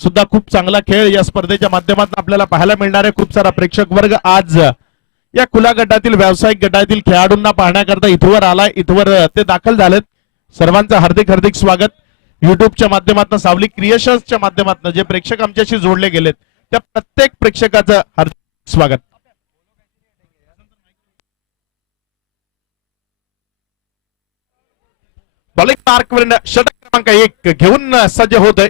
सुद्धा खूप चांगला खेळ या स्पर्धेच्या माध्यमातून आपल्याला पाहायला मिळणार आहे। खूप सारा प्रेक्षक वर्ग आज या खुला गटातील व्यावसायिक गटातील खेळाडूंना पाहण्याकरता इथवर आलाय, इथवर ते दाखल झालेत। सर्वांचं हार्दिक हार्दिक स्वागत। युट्यूबच्या माध्यमातून, सावली क्रिएशन्सच्या माध्यमातून जे प्रेक्षक आमच्याशी जोडले गेलेत त्या प्रत्येक प्रेक्षकाचं हार्दिक स्वागत। बॉलिंग मार्कवर षटक क्रमांक 1 घेऊन सज्ज होतोय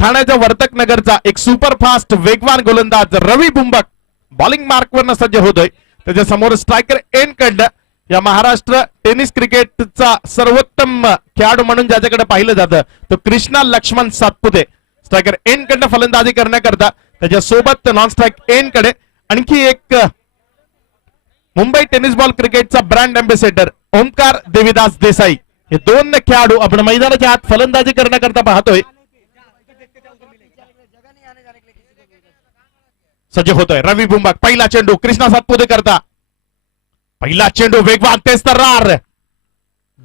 ठाण्याच्या वर्तक नगरचा एक सुपरफास्ट वेगवान गोलंदाज रवी बुंबक बॉलिंग मार्कवर सज्ज होतोय। त्याच्या समोर स्ट्रायकर एन कडनं या महाराष्ट्र टेनिस क्रिकेटचा सर्वोत्तम खेळाडू म्हणून ज्याच्याकडे पाहिलं जातं तो कृष्णा लक्ष्मण सातपुते स्ट्रायकर एन कडनं फलंदाजी करण्याकरता त्याच्या सोबत नॉन स्ट्राइक एन कडे आणखी एक मुंबई टेनिस बॉल क्रिकेटचा ब्रँड अँबॅसेडर ओमकार देवीदास देसाई हे दोन खेळाडू आपण मैदानाच्या आत फलंदाजी करण्याकरता पाहतोय। सज्ज होतोय रवी बुंबक। पहिला चेंडू कृष्णा सातपुते करता, पहिला चेंडू वेगवान तेज तर्रार,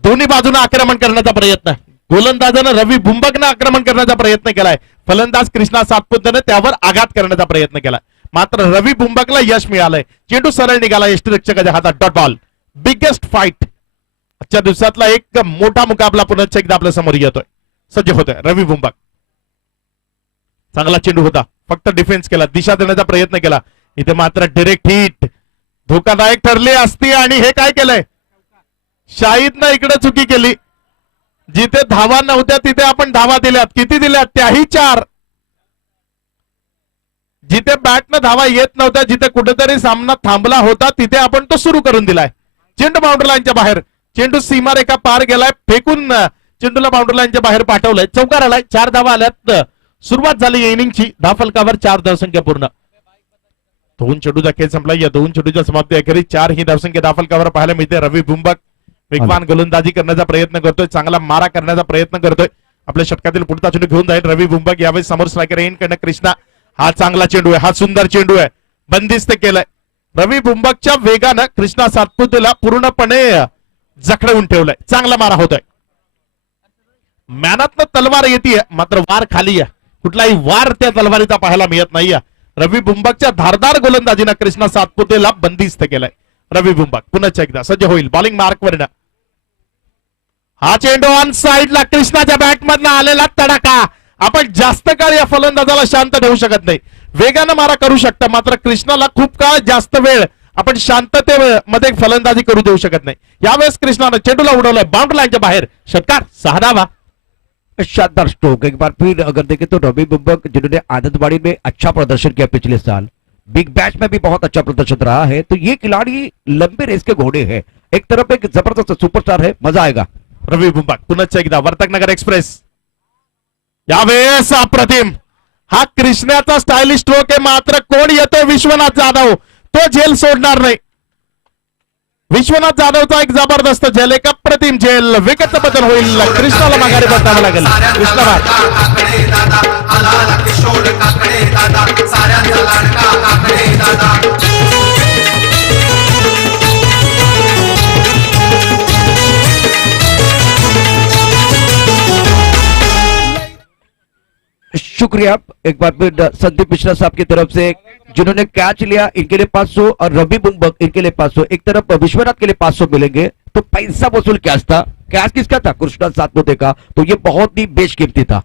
दोन्ही बाजूने आक्रमण करण्याचा प्रयत्न, गोलंदाजानं रवी बुंबकनं आक्रमण करण्याचा प्रयत्न केलाय, फलंदाज कृष्णा सातपुतेनं त्यावर आघात करण्याचा प्रयत्न केला, मात्र रवी बुंबकला यश मिळालंय। चेंडू सरळ निघाला यष्टिरक्षकाच्या हातात, डॉट बॉल। बिगेस्ट फाईट आजच्या दिवसातला एक मोठा मुकाबला पुन्हा एकदा आपल्या समोर येतोय। सज्ज होतोय रवी बुंबक। चांगला चेंडू होता, फक्त डिफेन्स केला, दिशा देण्याचा प्रयत्न केला, इथे मात्र डायरेक्ट हिट धोकादायक ठरली असती आणि हे काय केलंय शाहिदनं इकडे चुकी केली। जिथे धावा नव्हत्या तिथे आपण धावा दिल्यात, किती दिल्यात त्याही 4। जिथे बॅटनं धावा येत नव्हत्या, जिथे कुठेतरी सामना थांबला होता तिथे आपण तो सुरू करून दिलाय। चेंडू बाउंड्री लाईनच्या बाहेर, चेंडू सीमारेखा पार गेलाय, फेकून चेंडूला बाउंड्री लाईनच्या बाहेर पाठवलंय, चौकार आलाय, 4 धावा आल्यात। सुरुवात झाली या इनिंगची, धावफलकावर 4 धावसंख्या पूर्ण। 2 चेंडूचा खेळ संपला, या 2 चेंडूच्या समाप्ती अखेरीस 4 ही धावसंख्या धावफलकावर पाहायला मिळते। रवी बुंबक वेगवान गोलंदाजी करण्याचा प्रयत्न करतोय, चांगला मारा करण्याचा प्रयत्न करतोय, आपल्या षटकातील पुढचा चेंडू घेऊन जाईल रवी बुंबक। यावेळी समोर स्ट्रायकर येईन कडनं कृष्णा, हा चांगला चेंडू आहे, हा सुंदर चेंडू आहे, बंदिस्त केलाय। रवी बुंबकच्या वेगानं कृष्णा सातपुतेला पूर्णपणे जखडवून ठेवलंय, चांगला मारा होतोय। मॅनातनं तलवार येते मात्र वार खाली आहे, कुठलाही वार त्या तलवारीचा पाहायला मिळत नाहीये। रवी बुंबकच्या धारदार गोलंदाजीनं कृष्णा सातपुतेला बंदिस्त केलंय। रवी बुंबक पुन्हा एकदा सज्ज होईल बॉलिंग मार्कवर। हा चेंडू ऑन साइडला, कृष्णाच्या बॅटमधनं आलेला तडाखा। आपण जास्त काळ या फलंदाजाला शांत ठेवू शकत नाही, वेगानं मारा करू शकता, मात्र कृष्णाला खूप काळ जास्त वेळ आपण शांततेमध्ये फलंदाजी करू देऊ शकत नाही। यावेळेस कृष्णानं चेंडूला उडवलंय बाउंड्री लाईनच्या बाहेर, षटकार, 6 धावा। शानदार स्ट्रोक। एक बार फिर अगर देखें तो रवि बुंबक जिन्होंने आनंदवाड़ी में अच्छा प्रदर्शन किया पिछले साल, बिग बैश में भी बहुत अच्छा प्रदर्शन रहा है, तो ये खिलाड़ी लंबे रेस के घोड़े हैं, एक तरफ एक जबरदस्त सुपरस्टार है, मजा आएगा। रवी बुंबक पुन्हा एकदा वर्तक नगर एक्सप्रेस। यावेळेस अप्रतिम, हा कृष्णाचा स्टायलिश स्ट्रोक आहे, मात्र कोण येतो विश्वनाथ जाधव, तो झेल सोडणार नाही। विश्वनाथ जाधवचा एक जबरदस्त झेल, एक अप्रतिम झेल, विकेटचं पतन होईल, कृष्णाला माघारी परतावं लागेल। शुक्रिया एक बार फिर संदीप मिश्रा साहब की तरफ से, जिन्होंने कैच लिया, इनके लिए 500 और रवि बुंबक इनके लिए 500। एक तरफ विश्वनाथ के लिए 500 मिलेंगे, तो पैसा वसूल कैच था। कैच किसका था? कृष्णा सातपुते का, तो ये बहुत ही बेशकीमती था।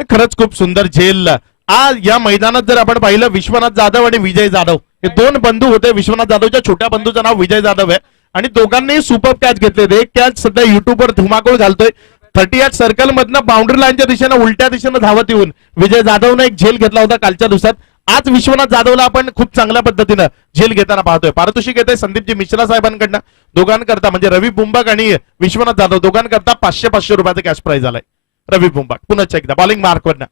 खरंच खूप सुंदर झेल। आज या मैदानात जर आपण पाहिलं, विश्वनाथ जाधव आणि विजय जाधव हे 2 बंधू होते। विश्वनाथ जाधवच्या छोट्या बंधूचं नाव विजय जाधव आहे आणि दोघांनी सुपर कॅच घेतले। एक कॅच सध्या युट्यूबवर धुमाकूळ घालतोय, 38 सर्कल मधनं बाउंड्री लाईनच्या दिशेनं उलट्या दिशेनं धावत येऊन विजय जाधवनं एक झेल घेतला होता कालच्या दिवसात। आज विश्वनाथ जाधवला आपण खूप चांगल्या पद्धतीनं झेल घेताना पाहतोय। पारितोषिक येते संदीपजी मिश्रा साहेबांकडनं, दोघांकरता म्हणजे रवी बुंबक आणि विश्वनाथ जाधव दोघांकरता 500 रुपयाचं कॅश प्राइज आलाय। रवी बुंबक पुन्हा एकदा बॉलिंग मार्कवर,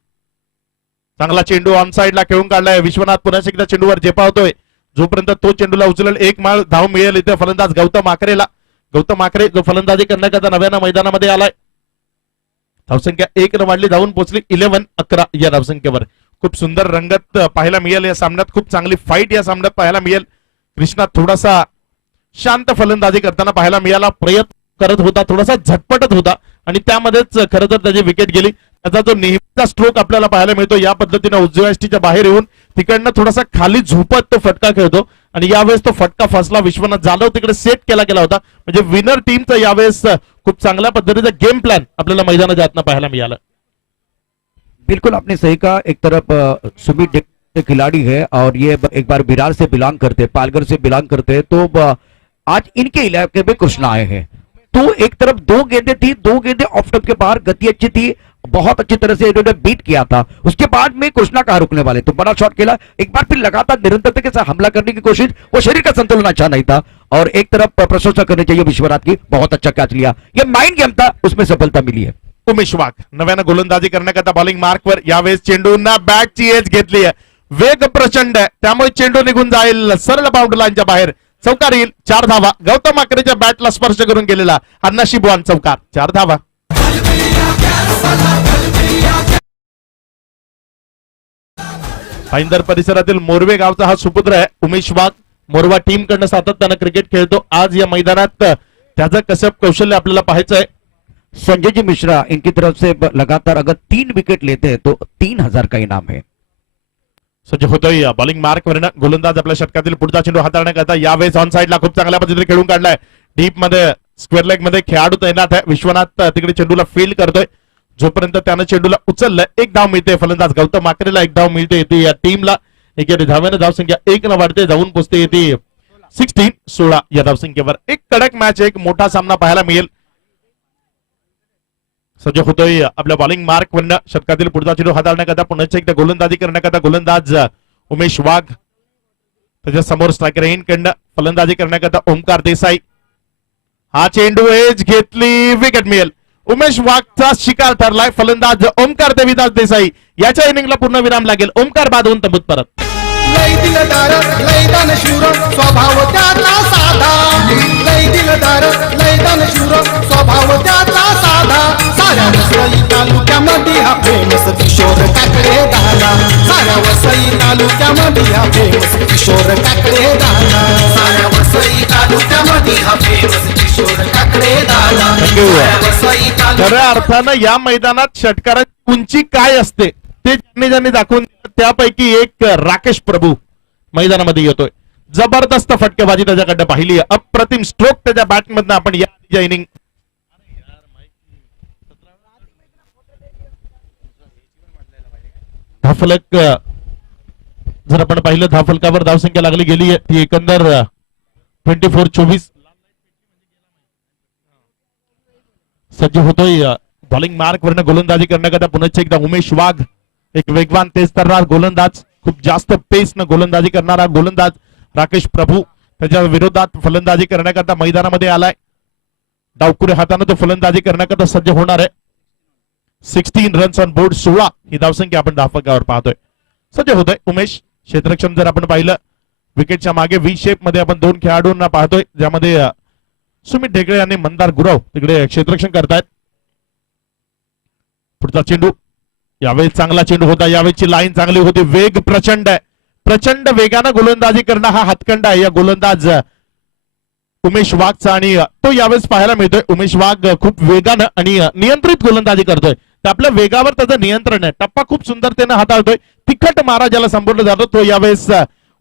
चांगला चेंडू ऑन साइडला खेळून काढलाय, विश्वनाथ पुन्हा एकदा चेंडूवर झेपावतोय, जोपर्यंत तो चेंडूला उचलेल 1 माळ धाव मिळेल इथे फलंदाज गौतम आखरेला। गौतम आखरे जो फलंदाजी करण्याकरता नव्यानं मैदानामध्ये आलाय, धावसंख्या 1 न वाढली, धावून पोहोचली 11-11 या धावसंख्येवर। खूप सुंदर रंगत पाहायला मिळेल या सामन्यात, खूप चांगली फाईट या सामन्यात पाहायला मिळेल। कृष्णा थोडासा शांत फलंदाजी करताना पाहायला मिळाला, प्रयत्न करत होता, थोडासा झटपटत होता आणि त्यामध्येच खरं तर त्याची विकेट गेली. त्याचा जो नेहमीचा स्ट्रोक आपल्याला पाहायला मिळतो, या पद्धतीने उजव्या यष्टीच्या बाहेर येऊन तिकडनं थोडासा खाली झोपत तो फटका खेळतो आणि यावेळेस तो फटका फसला. विश्वनाथ जाधव तिकडे सेट केला गेला होता. म्हणजे विनर टीमचा यावेळेस खूप चांगल्या पद्धतीचा गेम प्लॅन आपल्याला मैदानाच्या आतनं पाहायला मिळालं. बिल्कुल आपने सही कहा. एक तरफ सुमित डेक के खिलाड़ी है और ये एक बार बिरार से बिलोंग करते, पालघर से बिलोंग करते हैं. तो आज इनके इलाके में कृष्णा आए हैं. तो एक तरफ दो गेंदें थी, दो गेंदें ऑफ स्टंप के बाहर, गति अच्छी थी, बहुत अच्छी तरह से इन्होंने बीट किया था. उसके बाद में कृष्णा कहाँ रुकने वाले, तो बड़ा शॉट खेला. एक बार फिर लगातार निरंतरता के साथ हमला करने की कोशिश, वो शरीर का संतुलन अच्छा नहीं था. और एक तरफ प्रशंसा करनी चाहिए विश्वनाथ की, बहुत अच्छा कैच लिया. ये माइंड गेम था, उसमें सफलता मिली है. उमेश वाघ नव्यानं गोलंदाजी करण्याकरता बॉलिंग मार्कवर. यावेळेस चेंडूंना बॅटची एज घेतली आहे, वेग प्रचंड आहे, त्यामुळे चेंडू निघून जाईल सरळ बाउंड्री लाईनच्या बाहेर. चौकार येईल. 4 धावा. गौतम आकरेच्या बॅटला स्पर्श करून गेलेला हा नशीबवान चौकार. 4 धावा. भाईंदर परिसरातील मोरवे गावचा हा सुपुत्र आहे उमेश वाघ. मोरवा टीम कडनं सातत्यानं क्रिकेट खेळतो. आज या मैदानात त्याचं कसब कौशल्य आपल्याला पाहायचं आहे. संजय जी मिश्रा इनकी तरफ से लगातार अगर 3 विकेट लेते हैं तो 3000 का इनाम है. सज्ज होतोय बॉलिंग मार्क वरनं. गोलंदाज आपल्या षटकातील पुढचा चेंडू हाताळण्याकरता यावेळेस ऑन साईडला खूप चांगल्या पद्धतीने खेळून काढलाय. डीप मध्ये स्क्वेअर लेग मध्ये खेळाडू तैनात आहे. विश्वनाथ तिकडे चेंडूला फील्ड करतोय. जोपर्यंत त्यानं चेंडूला उचललं, एक धाव मिळते फलंदाज गौतम आकरेला, एक धाव मिळते येते या टीमला. एकेरी धाव्यानं धावसंख्या 1 न वाढते, जाऊन पोचते येते 16 या धावसंख्येवर. एक कडक मॅच, एक मोठा सामना पाहायला मिळेल. सज्ज होतोय आपल्या बॉलिंग मार्क वरनं. षटकातील पुढचा चेंडू हाताळण्याकरता पुन्हा एकदा गोलंदाजी करण्याकरता गोलंदाज उमेश वाघ. त्याच्या समोर स्ट्रायकर कडनं फलंदाजी करण्याकरता ओमकार देसाई. हा चेंडू एज घेतली, विकेट मिळेल. उमेश वाघचा शिकार ठरलाय फलंदाज ओमकार देविदास देसाई. याच्या इनिंगला पूर्ण विराम लागेल. ओमकार बाद होऊन तंबूत परत. लय दिलदार लय दानशूर स्वभाव त्याचा साधा. लय दिलदार लय दानशूर स्वभाव त्याचा साधा. साऱ्या वसई तालुक्यामध्ये हा फेमस किशोर काकडे दादा. साऱ्या वसई तालुक्यामध्ये हा फेमस किशोर काकडे दादा. साऱ्या वसई तालुक्यामध्ये हा फेमस किशोर काकडे दादा. साऱ्या वसई खऱ्या अर्थानं या मैदानात षटकाराची उंची काय असते ते ज्यांनी दाखवून दिलं. त्यापैकी एक राकेश प्रभू मैदानामध्ये येतोय. जबरदस्त फटकेबाजी त्याच्याकडे पाहिली आहे. अप्रतिम स्ट्रोक त्याच्या बॅटमधनं आपण या इनिंग. धाफलक जर आपण पाहिलं, धाफलकावर धावसंख्या लागली गेली आहे ती एकंदर 24-24. सज्ज होतोय बॉलिंग मार्क वरनं गोलंदाजी करण्याकरता पुन्हा एकदा उमेश वाघ. एक वेगवान तेज तर्रार गोलंदाज, खूप जास्त पेसनं गोलंदाजी करणारा गोलंदाज राकेश प्रभू. त्याच्या विरोधात फलंदाजी करण्याकरता मैदानामध्ये आलाय. डावकुरे हाताने तो फलंदाजी करण्याकरता सज्ज होणार आहे. 16 रन्स ऑन बोर्ड, 16 ही धावसंख्या आपण धावफलकावर पाहतोय. सज्ज होतोय उमेश. क्षेत्ररक्षण जर आपण पाहिलं, विकेटच्या मागे व्ही शेप मध्ये आपण 2 खेळाडूंना पाहतोय, ज्यामध्ये सुमित ढेकळे आणि मंदार गुरव तिकडे क्षेत्ररक्षण करतायत. पुढचा चेंडू यावेळी चांगला चेंडू होता. यावेळीची लाईन चांगली होती. वेग प्रचंड आहे. प्रचंड वेगानं गोलंदाजी करणं हा हातखंडा आहे या गोलंदाज उमेश वाघचा आणि तो यावेळेस पाहायला मिळतोय. उमेश वाघ खूप वेगानं आणि नियंत्रित गोलंदाजी करतोय. तर आपल्या वेगावर त्याचं नियंत्रण आहे. टप्पा खूप सुंदरतेनं हाताळतोय. तिखट मारा ज्याला संबोधलं जातो तो यावेळेस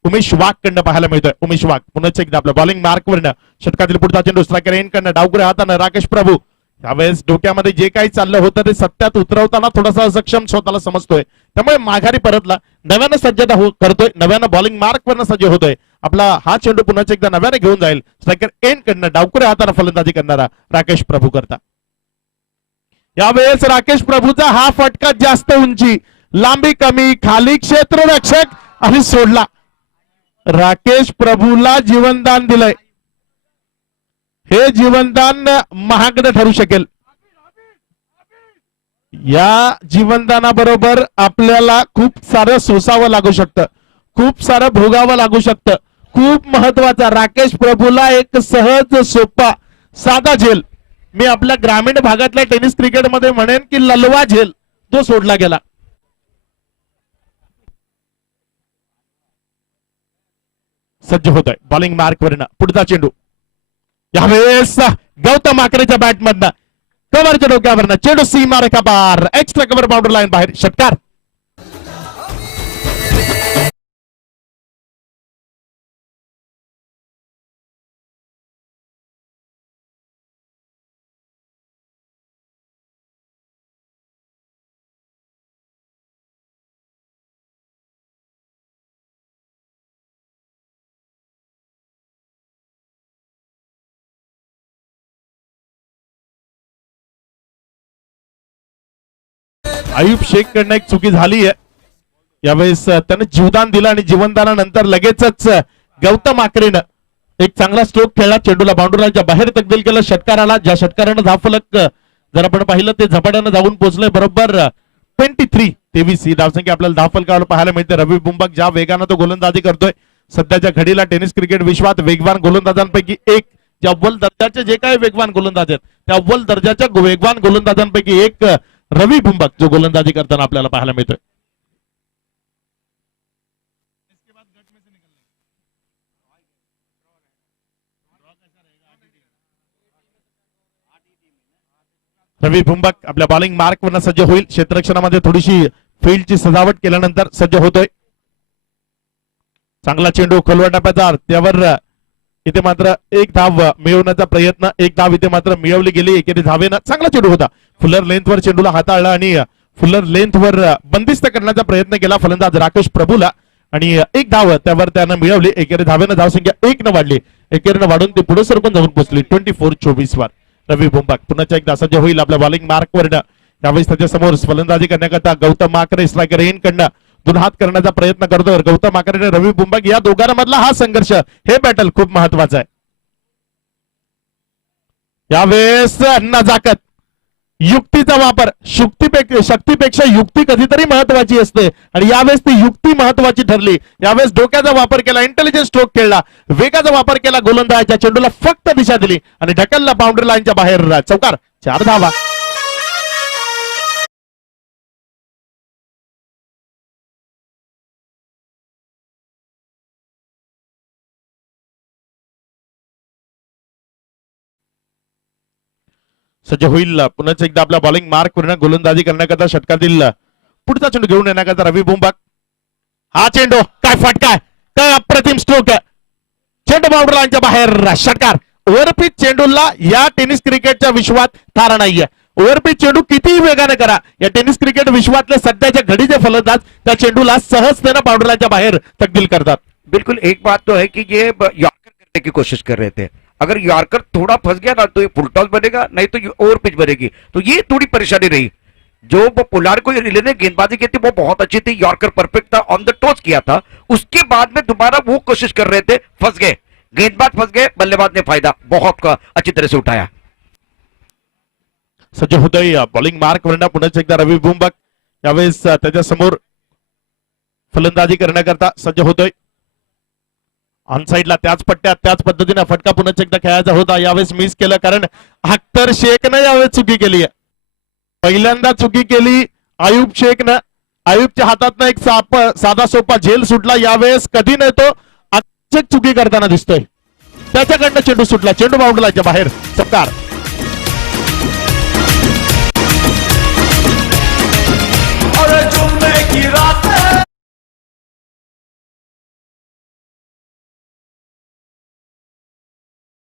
उमेश वाघ कडनं पाहायला मिळतोय. उमेश वाघ पुन्हा एकदा आपल्या बॉलिंग मार्कवरनं. षटकातील पुढचा चेंडू स्ट्रायकर कडनं डावकुऱ्या हातानं राकेश प्रभू. यावेळेस डोक्यामध्ये जे काही चाललं होतं ते सत्यात उतरवताना थोडासा सक्षम स्वतःला समजतोय, त्यामुळे माघारी परतला. नव्यानं सज्जता करतोय, नव्यानं बॉलिंग मार्क वरनं सज्ज होतोय. आपला हा चेंडू पुन्हा एकदा नव्याने घेऊन जाईल. स्ट्रायकर कडनं डावकुऱ्या हाताने फलंदाजी करणारा राकेश प्रभू करता. यावेळेस राकेश प्रभूचा हा फटका जास्त उंची, लांबी कमी, खाली क्षेत्ररक्षक आणि सोडला. राकेश प्रभूला जीवनदान दिलंय. हे जीवनदान महागडं ठरू शकेल. या जीवनदानाबरोबर आपल्याला खूप सारं सोसावं लागू शकतं, खूप सारं भोगावं लागू शकतं. खूप महत्वाचा राकेश प्रभूला एक सहज सोपा साधा झेल, मी आपल्या ग्रामीण भागातल्या टेनिस क्रिकेटमध्ये म्हणेन की ललवा झेल, तो सोडला गेला. सज्ज होत आहे बॉलिंग मार्क वरनं. पुढचा चेंडू यावेळेस गौतम आकरेच्या बॅटमधनं कव्हरच्या डोक्यावरनं चेंडू सीमा रेखा पार, एक्स्ट्रा कव्हर बाउंड्री लाईन बाहेर, षटकार. आयुब शेख कडनं एक चुकी झाली आहे यावेळेस. त्यानं जीवदान दिलं आणि जीवनदानानंतर लगेचच गौतम आकरेनं एक चांगला स्ट्रोक खेळला, चेंडूला बाउंड्रीच्या बाहेर तब्दील केलं. षटकाराला, ज्या षटकारानं धावफलक जर आपण पाहिलं ते झपाट्यानं जाऊन पोहोचलंय बरोबर 23-23 ही धावसंख्या आपल्याला धावफलकावर पाहायला मिळते. रवी बुंबक ज्या वेगानं तो गोलंदाजी करतोय, सध्याच्या घडीला टेनिस क्रिकेट विश्वात वेगवान गोलंदाजांपैकी एक, जे अव्वल दर्जाचे जे काही वेगवान गोलंदाज आहेत त्या अव्वल दर्जाच्या वेगवान गोलंदाजांपैकी एक रवी बुंबक जो गोलंदाजी करताना आपल्याला पाहायला मिळतोय. रवी बुंबक आपल्या बॉलिंग मार्क वरनं सज्ज होईल. क्षेत्ररक्षणामध्ये थोडीशी फील्डची सजावट केल्यानंतर सज्ज होतोय. चांगला चेंडू खोलवा टप्प्याचा, त्यावर इथे मात्र एक धाव मिळवण्याचा प्रयत्न, एक धाव इथे मात्र मिळवली गेली एकेरी धावेनं. चांगला चेंडू होता, फुलर लेंथवर चेंडूला हाताळला आणि फुलर लेंथवर बंदिस्त करण्याचा प्रयत्न केला फलंदाज राकेश प्रभूला आणि एक धाव त्यावर त्यानं मिळवली. एकेरी धावेनं धावसंख्या 1 न वाढली, एकेरीनं वाढून ती पुढे सरकून जाऊन पोहोचली 24-24 वर. रवी बुंबक पुन्हा एकदा सज्ज होईल आपल्या बॉलिंग मार्क वरनं. यावेळेस त्याच्या समोर फलंदाजी करण्याकरता गौतम आकरे स्ट्रायकर इन कडनं दोन हात करण्याचा प्रयत्न करतोय गौतम आकरे आणि रवी बुंबक. या दोघांमधला हा संघर्ष, हे बॅटल खूप महत्वाचं आहे. यावेळेस नजाकत, युक्तीचा वापर, शक्तीपेक्षा युक्ती कधीतरी महत्वाची असते आणि यावेळेस ती युक्ती महत्वाची ठरली. यावेळेस डोक्याचा वापर केला, इंटेलिजन्स स्ट्रोक खेळला, वेगाचा वापर केला, गोलंदाजाच्या चेंडूला फक्त दिशा दिली आणि ढकलला बाउंड्री लाईनच्या बाहेर. चौकार, 4 धावा. सज्ज होईल पुन्हा एकदा आपल्या बॉलिंग मार्क वरून गोलंदाजी करण्याकरता षटकातील पुढचा चेंडू घेऊन येण्याकरता रवी बुंबक. हा चेंडू काय फटका, काय अप्रतिम स्ट्रोक, चेंडू बाउंड्री लाईनच्या बाहेर, षटकार. ओव्हरपिच चेंडूला या टेनिस क्रिकेटच्या विश्वात थारा नाहीये. ओव्हरपिच चेंडू कितीही वेगाने करा, या टेनिस क्रिकेट विश्वातले सध्याच्या घडीचे फलंदाज त्या चेंडूला सहजतेनं बाउंड्री लाईनच्या बाहेर तब्दील करतात. बिल्कुल एक बात तो है कि ये यॉर्कर करने की कोशिश कर रहे थे, अगर यॉर्कर थोड़ा फंस गया ना तो ये फुल टॉस बनेगा, नहीं तो ओवर पिच बनेगी, तो ये थोड़ी परेशानी रही. जो वो पोलार्ड को रिले ने गेंदबाजी की थी वो बहुत अच्छी थी, यॉर्कर परफेक्ट था, ऑन द टॉस किया था. उसके बाद में दोबारा वो कोशिश कर रहे थे, फंस गए, गेंदबाज फंस गए, बल्लेबाज ने फायदा बहुत अच्छी तरह से उठाया. सज्ज होतोय बॉलिंग मार्क वरनं पुन्हा एकदा रवी बुंबक. यावेळेस त्याच्या समोर फलंदाजी करण्याकरता सज्ज होतोय. ऑन साइडला त्याच पट्ट्यात त्याच पद्धतीने फटका पुन्हा एकदा खेळायचा होता, यावेळेस मिस केलं कारण अख्तर शेखनं यावेळेस चुकी केली आहे. पहिल्यांदा चुकी केली आयुब शेखनं, आयुबच्या हातातनं एक साधा सोपा झेल सुटला. यावेळेस कधी नाही तो अचूक चुकी करताना दिसतोय, त्याच्याकडनं चेंडू सुटला, चेंडू बाउंड्री लाईनच्या बाहेर. चौकार.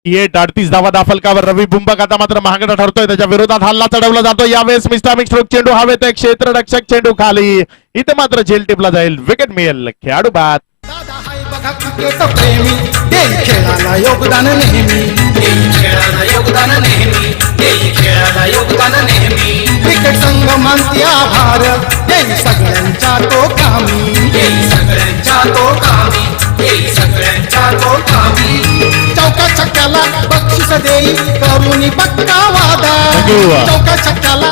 ये 38 धावा दाफलकावर रवी बुंबक आता मात्र महागडा ठरतोय, त्याच्या विरोधात हल्ला चढवला जातो. यावेळेस मिस्टामिक स्ट्रोक चेंडू हवेत, क्षेत्ररक्षक चेंडू खाली, इथे मात्र झेल टिपला जाईल, विकेट मिळेल, खेळाडू बाद. दादा हाय बघा क्रिकेट प्रेमी, देई खेळाला योगदान नेहमी, देई खेळाला योगदान नेहमी, देई खेळाला योगदान नेहमी. क्रिकेट संघ मानती आभार, देई सगळ्यांच्या तो कामी, देई सगळ्यांच्या तो कामी, देई सगळ्यांच्या तो कामी. चौका छक्क्याला बक्षीस देई, करुणी पक्का वादा, चौका छक्क्याला.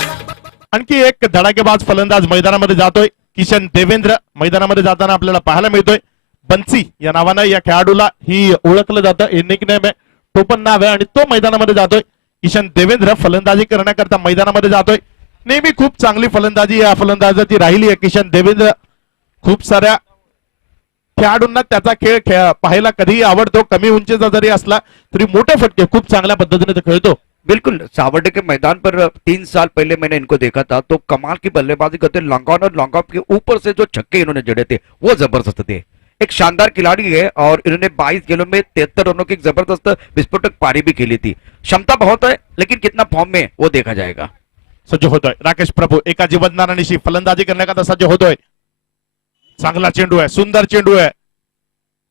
आणखी एक धडाकेबाज फलंदाज मैदानामध्ये जातोय, किशन देवेंद्र मैदानामध्ये जाताना आपल्याला पाहायला मिळतोय. बन्सी या नावानं या खेळाडूला ही ओळखलं जातं, हे निकनेम आहे, टोपण नाव आहे आणि तो मैदानामध्ये जातोय. किशन देवेंद्र फलंदाजी करण्याकरता मैदानामध्ये जातोय. नेहमी खूप चांगली फलंदाजी या फलंदाजाची राहिली आहे. किशन देवेंद्र खूप साऱ्या खेळाडूंना त्याचा खेळ पाहायला कधीही आवडतो. कमी उंचीचा जरी असला तरी मोठे फटके खूप चांगल्या पद्धतीने तो खेळतो. बिल्कुल सावरडे के मैदान पर 3 साल पहले मैंने इनको देखा था, तो कमाल की बल्लेबाजी करते, लॉन्ग ऑन और लॉन्ग ऑफ के ऊपर से जो छक्के इन्होंने जड़े थे वो जबरदस्त थे। एक शानदार खिलाड़ी है और इन्होंने 22 गेंदों में 73 रनों की एक जबरदस्त विस्फोटक पारी भी खेली थी। क्षमता बहुत है, लेकिन कितना फॉर्म में वो देखा जाएगा। सज्ज होतोय राकेश प्रभू एका जीवनदानानिशी फलंदाजी करण्याकरता सज्ज होतोय. चांगला चेंडू आहे, सुंदर चेंडू आहे.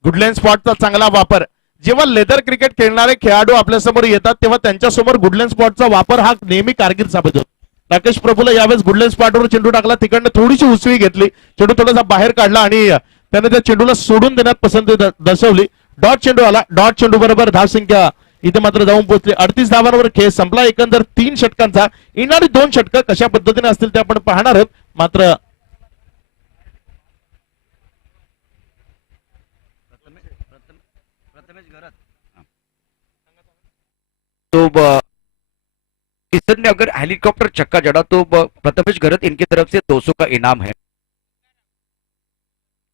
गुडलेन स्पॉटचा चांगला वापर. जेव्हा लेदर क्रिकेट खेळणारे खेळाडू आपल्या समोर येतात तेव्हा त्यांच्या समोर गुडलेन स्पॉटचा वापर हा नेहमी कारकीर्द साबित होतो. राकेश प्रभूला यावेळेस गुडलेन स्पॉटवर चेंडू टाकला, तिकडनं थोडीशी उसळी घेतली, चेंडू थोडासा बाहेर काढला आणि त्याने त्या चेंडूला सोडून देण्यात पसंती दर्शवली. डॉट चेंडू आला. डॉट चेंडू बरोबर धावसंख्या इथे मात्र जाऊन पोहोचली. 38 धावांवर खेळ संपला. एकंदर 3 षटकांचा. येणारी 2 षटकं कशा पद्धतीने असतील ते आपण पाहणार आहोत. मात्र तो किशन ने अगर हेलीकॉप्टर छक्का जड़ा तो प्रथमेश गरत इनकी तरफ से 200 का इनाम है।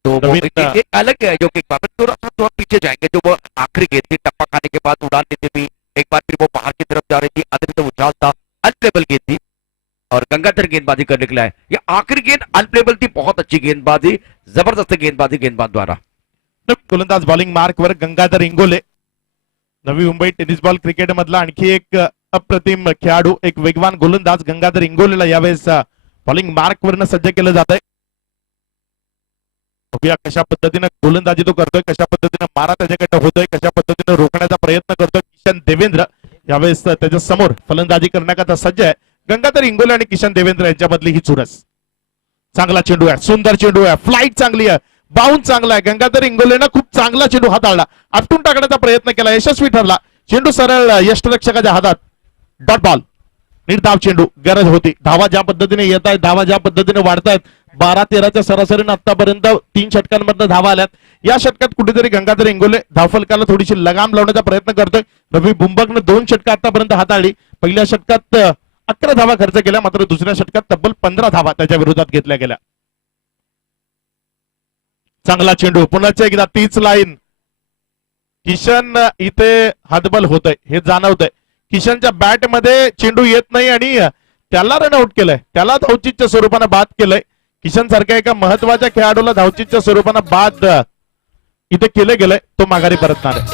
तो वो एक अलग है जो कि थोड़ा सा तो पीछे जाएंगे। जो वो आखिरी गेंद थी, टप्पा खाने के बाद उड़ान लेते हुए एक बार फिर वो बाहर की तरफ जा रही थी, अतिरिक्त उछाल था, अनप्लेबल गेंद थी और गंगाधर गेंदबाजी करने के लिए आए। ये आखिरी गेंद अनप्लेबल थी, बहुत अच्छी गेंदबाजी, जबरदस्त गेंदबाजी गेंदबाज द्वारा। गोलंदाज bowling मार्कवर Gangadhar Ingole. Navi Mumbai tennis ball cricket मधला आणखी एक अप्रतिम खेळाडू, एक वेगवान गोलंदाज गंगाधर इंगोलेला यावेळेस बॉलिंग मार्कवरनं सज्ज केलं जात आहे. बघूया कशा पद्धतीने गोलंदाजी तो करतोय, कशा पद्धतीने मारा त्याच्याकडे होतोय, कशा पद्धतीने रोखण्याचा प्रयत्न करतोय. किशन देवेंद्र यावेळेस त्याच्या समोर फलंदाजी करण्याकरता सज्ज आहे. गंगाधर इंगोले आणि किशन देवेंद्र यांच्यामधली ही चुरस. चांगला चेंडू आहे, सुंदर चेंडू आहे, फ्लाईट चांगली आहे, बाउंस चांगला आहे. गंगाधर इंगोलेनं खूप चांगला चेंडू हाताळला, आपटून टाकण्याचा प्रयत्न केला, यशस्वी ठरला. चेंडू सरळ यष्टरक्षकाच्या हातात. डॉट बॉल, निर्धाव चेंडू. गरज होती. धावा ज्या पद्धतीने येत आहेत, धावा ज्या पद्धतीने वाढतायत, 12-13च्या सरासरीने आतापर्यंत 3 षटकांमधनं धावा आल्यात. या षटकात कुठेतरी गंगाधर इंगोले धावफलकाला थोडीशी लगाम लावण्याचा प्रयत्न करतोय. रवी बुंबकनं 2 षटकं आतापर्यंत हाताळली. पहिल्या षटकात 11 धावा खर्च केल्या, मात्र दुसऱ्या षटकात तब्बल 15 धावा त्याच्या विरोधात घेतल्या गेल्या. चांगला चेंडू, पुन्हा एकदा तीच लाईन. किशन इथे हातबल होतय हे जाणवतंय. किशनच्या बॅट मध्ये चेंडू येत नाही आणि त्याला रनआउट केलंय, त्याला धावचीच्या स्वरूपानं बाद केलंय. किशन सारख्या एका महत्वाच्या खेळाडूला धावचीच्या स्वरूपानं बाद इथे केलं गेलंय, तो माघारी परतणार आहे.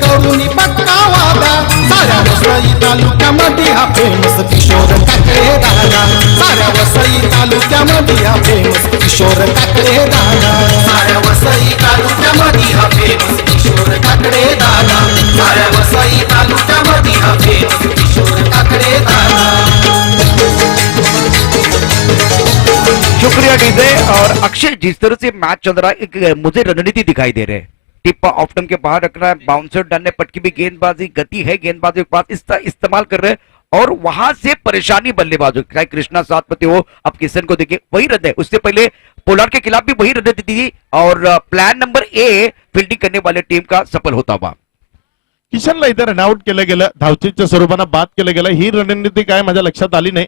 करुणी पक्का वादा साऱ्या वसई तालुक्यामध्ये हा फेमस किशोर काकडे दादा. साऱ्या वसई तालुक्यामध्ये हा फेमस किशोर काकडे दादा. साऱ्या वसई तालुक्यामध्ये हा फेमस किशोर काकडे दादा. साऱ्या वसई तालुक्यामध्ये हा फेमस किशोर काकडे दादा. शुक्रिया डीजे। और अक्षय, जिस तरह से मैच चल रहा है, एक मुझे रणनीति दिखाई दे रहे हैं। टिप्पा ऑफ टर्म के बाहर रखना है, बाउंसर डालने, पटकी भी गेंदबाजी, गति है गेंदबाजी के पास, इसका इस्तेमाल कर रहे हैं और वहां से परेशानी बल्लेबाजों, चाहे कृष्णा सातपति हो, अब किशन को देखिए वही रन है, उससे पहले पोलार्ड के खिलाफ भी वही रन दी थी और प्लान नंबर ए फील्डिंग करने वाले टीम का सफल होता हुआ। किशनला इथे रनआउट केलं गेलं, धावचीच्या स्वरूपानं बाद केलं गेलं. ही रणनीती काय माझ्या लक्षात आली नाही.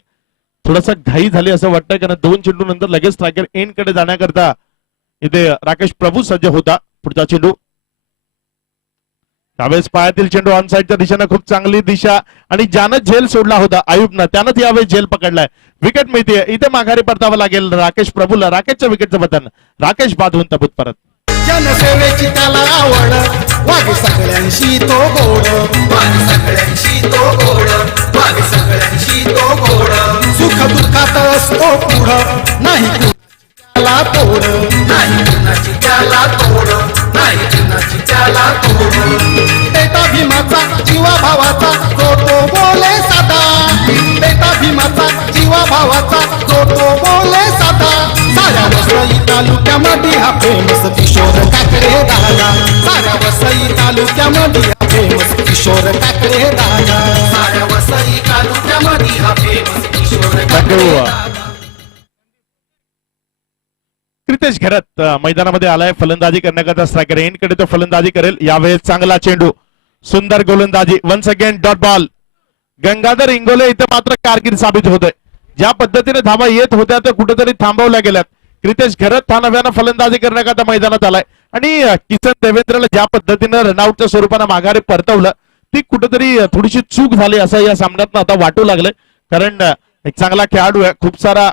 थोडासा घाई झाली असं वाटतंय, कारण 2 चेंडू नंतर लगेच स्ट्रायकर एंड कडे जाण्याकरता इथे राकेश प्रभू सज्ज होता. पुढचा चेंडू त्यावेळेस पायातील चेंडू ऑन साईडच्या दिशेनं खूप चांगली दिशा आणि ज्यानं झेल सोडला होता आयुबनं, त्यानंच यावेळेस झेल पकडलाय. विकेट मिळते. इथे माघारी परतावं लागेल राकेश प्रभूला. राकेशच्या विकेटचं बटन. राकेश बाद होऊन तबूत परत. जनसेवेची त्याला आवड, वाघ सगळ्यांशी तो गोड. वाघ सगळ्यांशी तो गोड. वाघ सगळ्यांशी तो गोड. सुख दुःखात असतो पुढं, नाही त्याला तोड. नाही कुणाची त्याला तोड. नाही कुणाची त्याला तोड. बेटा भीमाचा जीवा भावाचा तो बोले साधा. बेटा भीमाचा जीवा भावाचा तो बोले साधा. साऱ्या वसई तालुक्यामध्ये हा फेमस किशोर काकडे दादा. साऱ्या वसई तालुक्यामध्ये हा फेमस किशोर काकडे दादा. साऱ्या वसई तालुक्यामध्ये हा फेमस किशोर काकडे दादा. क्रितेश घरत मैदानामध्ये आलाय फलंदाजी करण्याकरता. स्ट्रायकर एंड कडे तो फलंदाजी करेल. यावेळेस चांगला चेंडू, सुंदर गोलंदाजी. Once again dot ball. Gangadhar Ingole इथे मात्र कारकीर्द साबित होतोय. ज्या पद्धतीने धावा येत होत्या त्या कुठेतरी थांबवल्या गेल्यात. क्रितेश घरत हा नव्यानं फलंदाजी करण्याकरता मैदानात आलाय आणि किसन देवेंद्रला ज्या पद्धतीनं रनआउटच्या स्वरूपानं माघारी परतवलं ती कुठेतरी थोडीशी चूक झाली असं या सामन्यात आता वाटू लागलंय. कारण एक चांगला खेळाडू आहे, खूप सारा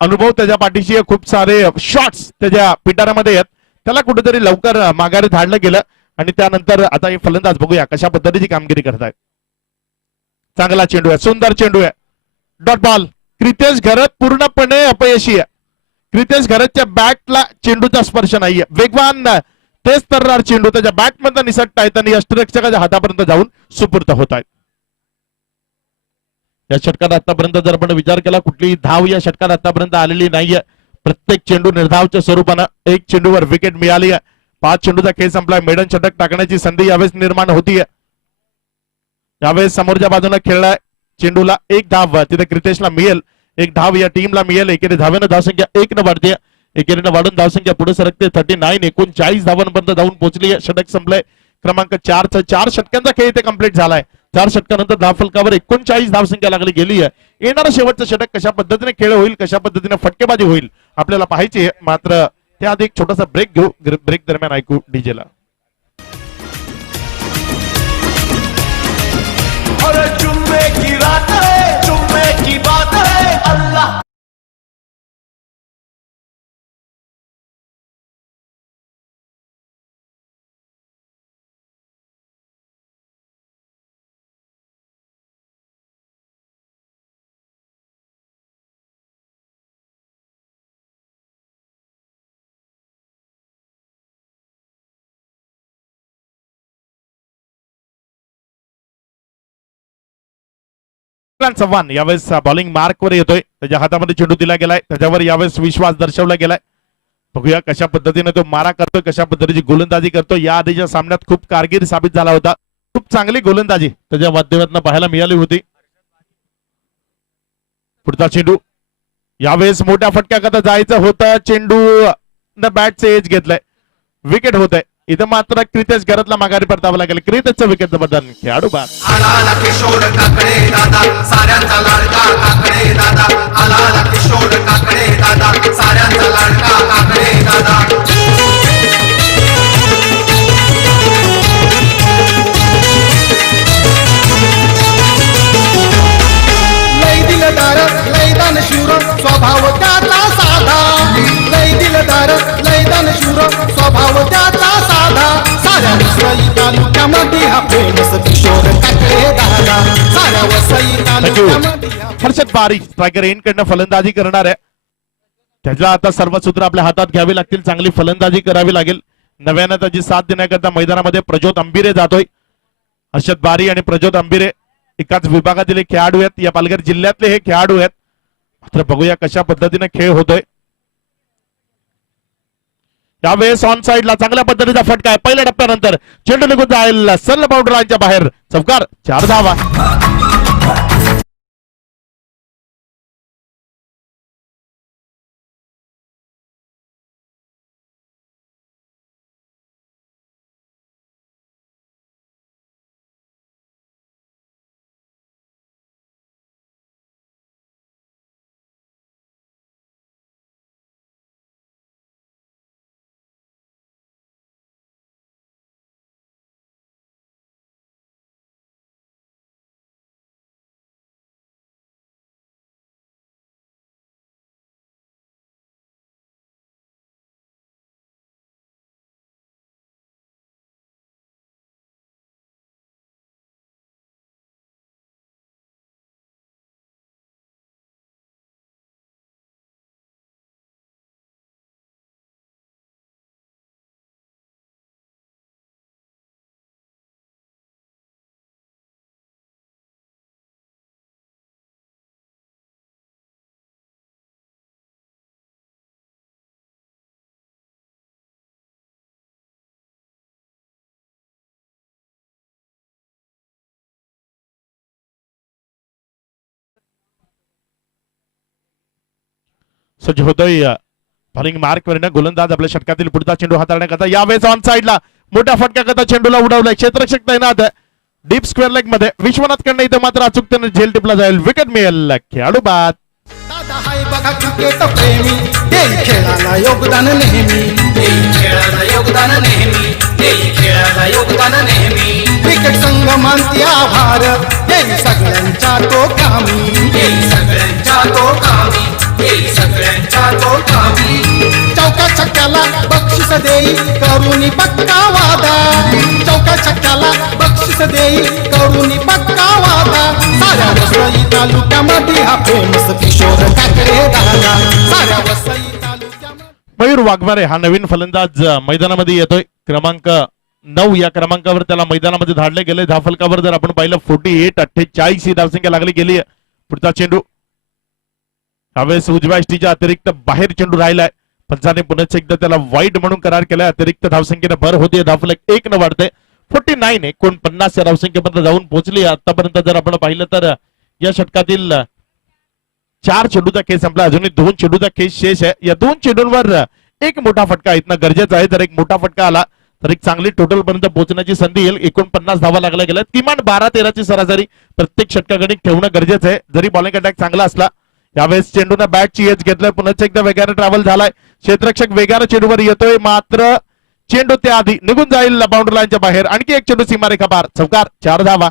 अनुभव त्याच्या पाठीशी आहे, खूप सारे शॉट्स त्याच्या पिटाऱ्यामध्ये आहेत. त्याला कुठेतरी लवकर माघारी धाडलं गेलं आणि त्यानंतर आता हे फलंदाज बघूया कशा पद्धतीची कामगिरी करतायत. चांगला चेंडू आहे, सुंदर चेंडू आहे, डॉट बॉल. क्रितेश घरत पूर्णपणे अपयशी आहे. क्रितेश घरतच्या बॅटला चेंडूचा स्पर्श नाहीये. वेगवान तेज तर्रार चेंडू त्याच्या बॅटमधून निसटतायत आणि यष्टिरक्षकाच्या हातापर्यंत जाऊन सुपूर्त होत आहेत. या षटकात आतापर्यंत जर आपण विचार केला कुठलीही धाव या षटकात आतापर्यंत आलेली नाहीये. प्रत्येक चेंडू निर्धावच्या स्वरूपानं एक चेंडूवर विकेट मिळाली आहे. 5 चेंडूचा खेळ संपलाय. मेडन षटक टाकण्याची संधी यावेळेस निर्माण होतीये. यावेळेस समोरच्या बाजूने खेळलाय चेंडूला एक धाव तिथे क्रितेशला मिळेल, एक धाव या टीमला मिळेल. एकेरी धावेनं धावसंख्या 1 न वाढते, एकेरीनं वाढून धावसंख्या पुढे सरकते 39. 39 धावांपर्यंत जाऊन पोहोचली. षटक संपलंय क्रमांक 4चा. 4 षटकांचा खेळ इथे कंप्लीट झालाय. 4 षटकानंतर धावफलकावर 39 धावसंख्या लागली गेली आहे. येणारं शेवटचं षटक कशा पद्धतीने खेळ होईल, कशा पद्धतीने फटकेबाजी होईल आपल्याला पाहायची. मात्र त्याआधी एक छोटासा ब्रेक घेऊ. ब्रेक दरम्यान ऐकू डीजेला. जुम्मे की रात है, जुम्मे की बात है, अल्लाह चव्हाण यावेळेस बॉलिंग मार्क वर येतोय. त्याच्या हातामध्ये चेंडू दिला गेलाय, त्याच्यावर यावेळेस विश्वास दर्शवला गेलाय. बघूया कशा पद्धतीने तो मारा करतोय, कशा पद्धतीची गोलंदाजी करतोय. या आधीच्या सामन्यात खूप कारकीर्द साबित झाला होता. खूप चांगली गोलंदाजी त्याच्या माध्यमातून पाहायला मिळाली होती. पुढचा चेंडू यावेळेस मोठ्या फटक्याकरता जायचं होतं. चेंडू न बॅटचे एज घेतलंय, विकेट होत आहे. इथं मात्र क्रितेश घरतला माघारी परतावं लागेल. क्रितेशचं विकेटचं बदल खेळाडू बाद. आला किशोर काकडे दादा, साऱ्यांचा लाडका काकडे दादा, आला किशोर काकडे दादा, साऱ्यांचा लाडका काकडे दादा. लय दिलदार लय दानशूर स्वभाव त्याचा साधा. लय दिलदार लय दानशूर स्वभाव त्याचा साधा. साऱ्या वसई तालुक्यामध्ये हा फेमस किशोर काकडे दादा. साऱ्या वसई तालुक्यामध्ये हा हर्षद बारी स्ट्रायकर एन कडनं फलंदाजी करणार आहे. त्याला आता सर्व सूत्र आपल्या हातात घ्यावी लागतील. चांगली फलंदाजी करावी लागेल. नव्यानं त्याची साथ देण्याकरता मैदानामध्ये प्रज्योत अंबिरे जातोय. हर्षद बारी आणि प्रज्योत अंबिरे एकाच विभागातील हे खेळाडू आहेत. या पालघर जिल्ह्यातले हे खेळाडू आहेत. मात्र बघूया कशा पद्धतीने खेळ होतोय. यावेळेस ऑन साइडला चांगल्या पद्धतीचा फटका आहे. पहिल्या टप्प्यानंतर चेंडू निघून जाईल सरळ बाउंड्री लाईनच्या बाहेर. चौकार 4 धावा. सज्ज होतोय बॉलिंग मार्क वरनं गोलंदाज आपल्या षटकातील पुढचा चेंडू हाताळण्याकरता. यावेळेस ऑन साइडला मोठ्या फटक्याकरता चेंडूला उडवलाय. क्षेत्ररक्षक तैनात डीप स्क्वेअर लेग मध्ये. विश्वनाथ कडनं इथं मात्र अचूकतेने झेल टिपला जाईल. विकेट मिळेल. खेळाडू बाद. दादा हाय बघा क्रिकेट प्रेमी देई खेळाला योगदान नेहमी खेळाला योगदान नेहमी खेळाला योगदान नेहमी क्रिकेट संघ मानती आभार देई सगळ्यांच्या तो कामी सगळ्यांच्या तो कामी सगळ्यांच्या तो कामी चौका छक्क्याला बक्षीस देई करुणी पक्का वादा चौका छक्क्याला बक्षीस देई करुणी पक्का वादा साऱ्या वसई तालुक्यामध्ये हा फेमस किशोर काकडे दादा साऱ्या वसई तालुक्यामध्ये मयूर वाघमारे हा नवीन फलंदाज मैदानामध्ये येतोय. क्रमांक 9 या क्रमांकावर त्याला मैदानामध्ये धाडले गेले. धावफलकावर जर आपण पाहिलं 48 ही धावसंख्या लागली गेली. पुढचा चेंडू यावेळेस उजव्या यष्टीच्या अतिरिक्त बाहेर चेंडू राहिलाय. पंचाने पुन्हा एकदा त्याला वाईट म्हणून करार केलाय. अतिरिक्त धावसंख्येने भर होते. धावफलक 1 न वाढते. 49 या धावसंख्येपर्यंत जाऊन पोहोचली. आतापर्यंत जर आपण पाहिलं तर या षटकातील 4 चेंडूचा खेळ संपला. अजूनही 2 चेंडूचा खेळ शेष आहे. या 2 चेंडूंवर एक मोठा फटका इथनं गरजेचा आहे. जर एक मोठा फटका आला तर एक चांगली टोटल पर्यंत पोहोचण्याची संधी येईल. 49 धावा लागल्या गेल्या. किमान 12-13 सरासरी प्रत्येक षटकागणिक ठेवणं गरजेचं आहे. जरी बॉलिंग अटॅक चांगला असला यावेळेस चेंडूने बॅटची एज घेतलाय. पुन्हा एकदा वेगाने ट्रॅव्हल झालाय. क्षेत्ररक्षक वेगाने चेंडूवर येतोय. मात्र चेंडू त्याआधी निघून जाईल बाउंड्री लाईनच्या बाहेर. आणखी एक चेंडू सीमारेखा पार. चौकार. 4 धावा.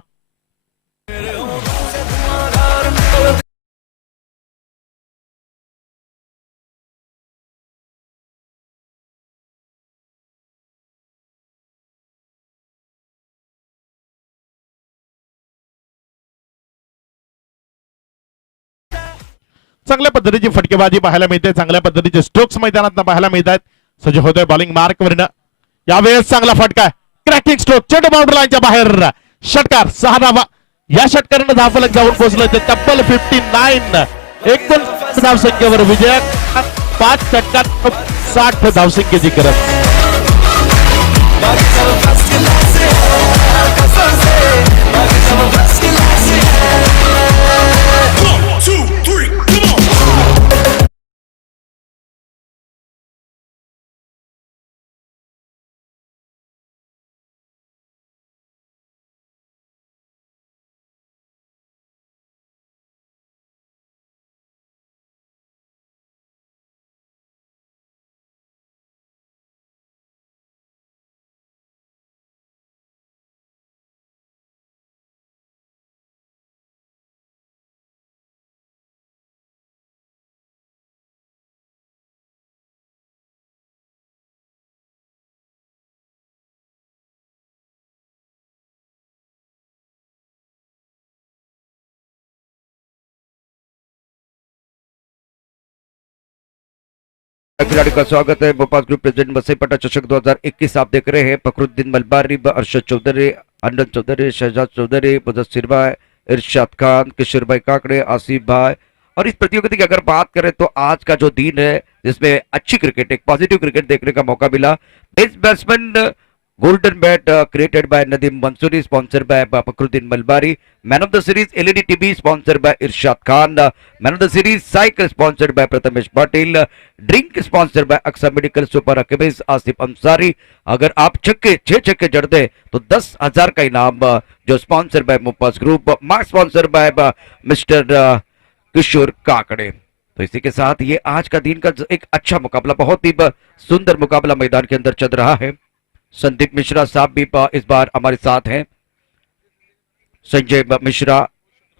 चांगल्या पद्धतीची फटकेबाजी पाहायला मिळते. चांगल्या पद्धतीचे स्ट्रोक्स मैदानात पाहायला मिळतात. सज्ज होतोय बॉलिंग मार्क वरनं. यावेळेस चांगला फटका. Cracking stroke. चेंडू बाउंड्री लाईनच्या बाहेर. षटकार. 6 धावा. या षटकारानं धावफलक जाऊन पोहोचलं ते तब्बल 59. 49 धावसंख्येवर विजय. 5 षटकात 60 धावसंख्येची गरज. खिलाड़ी का स्वागत है। भोपाल ग्रुप प्रेसिडेंट बसेपटा चषक 2021 आप देख रहे हैं। फखरुद्दीन मलबारी, अरशद चौधरी, आनंद चौधरी, शहजाद चौधरी, मुदस्सिर भाई, इरशाद खान, किशोर भाई काकड़े, आसिफ भाई। और इस प्रतियोगिता की अगर बात करें तो आज का जो दिन है जिसमें अच्छी क्रिकेट, एक पॉजिटिव क्रिकेट देखने का मौका मिला। Best batsman golden bat created by Nadeem Mansuri, sponsored by Fakhruddin Malbari. Man of the series LED TV sponsored by Irshad Khan. Man of the series cycle sponsored by Prathamesh Patil. Drink sponsored by Aksa medical super अकेमिस आसिफ अंसारी। अगर आप 6 छक्के जड़ दे तो 10,000 का इनाम जो sponsored by Mupas group, mark sponsored by mister Kishor Kakade. तो इसी के साथ ये आज का दिन का एक अच्छा मुकाबला, बहुत ही सुंदर मुकाबला मैदान के अंदर चल रहा है। संदीप मिश्रा साहब भी इस बार हमारे साथ हैं। संजय मिश्रा,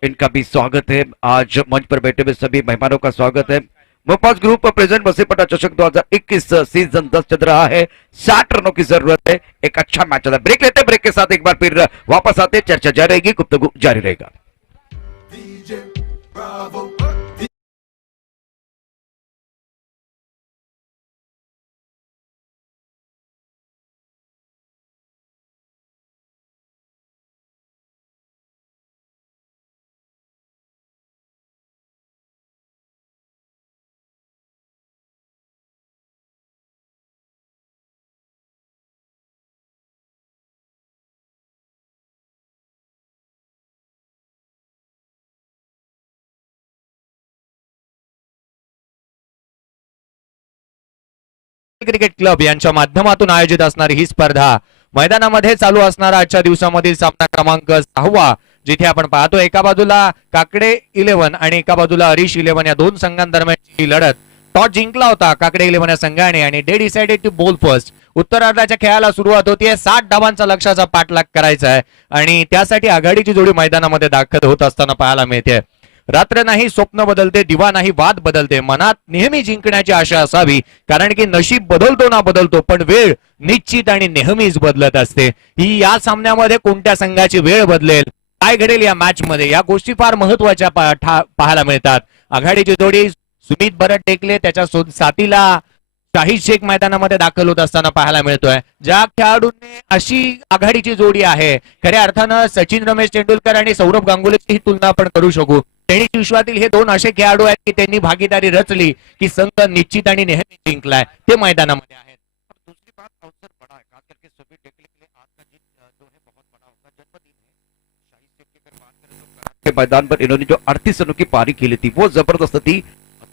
इनका भी स्वागत है। आज मंच पर बैठे हुए सभी मेहमानों का स्वागत है। मोपास ग्रुप प्रेजेंट बसेपटा चषक 2021 सीजन 10 चल रहा है। 60 रनों की जरूरत है। एक अच्छा मैच चला। ब्रेक लेते, ब्रेक के साथ एक बार फिर वापस आते, चर्चा जारी रहेगी, गुफ्तगू जारी रहेगा। क्रिकेट क्लब यांच्या माध्यमातून आयोजित असणारी ही स्पर्धा मैदानामध्ये चालू असणारा आजच्या दिवसामधील सामना क्रमांक 6 जिथे आपण पाहतो एका बाजूला काकडे 11 आणि एका बाजूला हरीश 11 या दोन संघांदरम्यानची ही लढत. टॉस जिंकला होता काकडे 11 या संघाने आणि they decided to bowl first. उत्तरार्धाच्या खेळाला सुरुवात होतीये. 60 धावांचा लक्ष्याचा पाठलाग करायचा आहे आणि त्यासाठी आघाडीची जोडी मैदानामध्ये दाखल होत असताना पाहायला मिळते. रात्र नाही स्वप्न बदलते, दिवा नाही वाद बदलते. मनात नेहमी जिंकण्याची आशा असावी, कारण की नशीब बदलतो ना बदलतो, पण वेळ निश्चित आणि नेहमीच बदलत असते. ही या सामन्यामध्ये कोणत्या संघाची वेळ बदलेल, काय घडेल या मॅच मध्ये, या गोष्टी फार महत्वाच्या पाहायला मिळतात. आघाडीची जोडी सुमित भरत टेकले त्याच्या साथीला शाहीद शेख मैदानामध्ये दाखल होत असताना पाहायला मिळतोय. ज्या खेळाडूंनी अशी आघाडीची जोडी आहे, खऱ्या अर्थानं सचिन रमेश तेंडुलकर आणि सौरभ गांगुलीची ही तुलना आपण करू शकू. टेनिस विश्वातील हे दोन असे खेळाडू आहेत की त्यांनी भागीदारी रचली की संघ निश्चित आणि नेहमी जिंकलाय. ते मैदानामध्ये आहेत. दूसरी बात अवसर बड़ा है, खास करके सुबह टेकले के लिए आज का जीत जो है बहुत बड़ा होगा. जन्मदिन है शाहिद शेख की. अगर बात करें तो कराची के मैदान पर इन्होंने जो 38 रनों की पारी खेली थी वो जबरदस्त थी.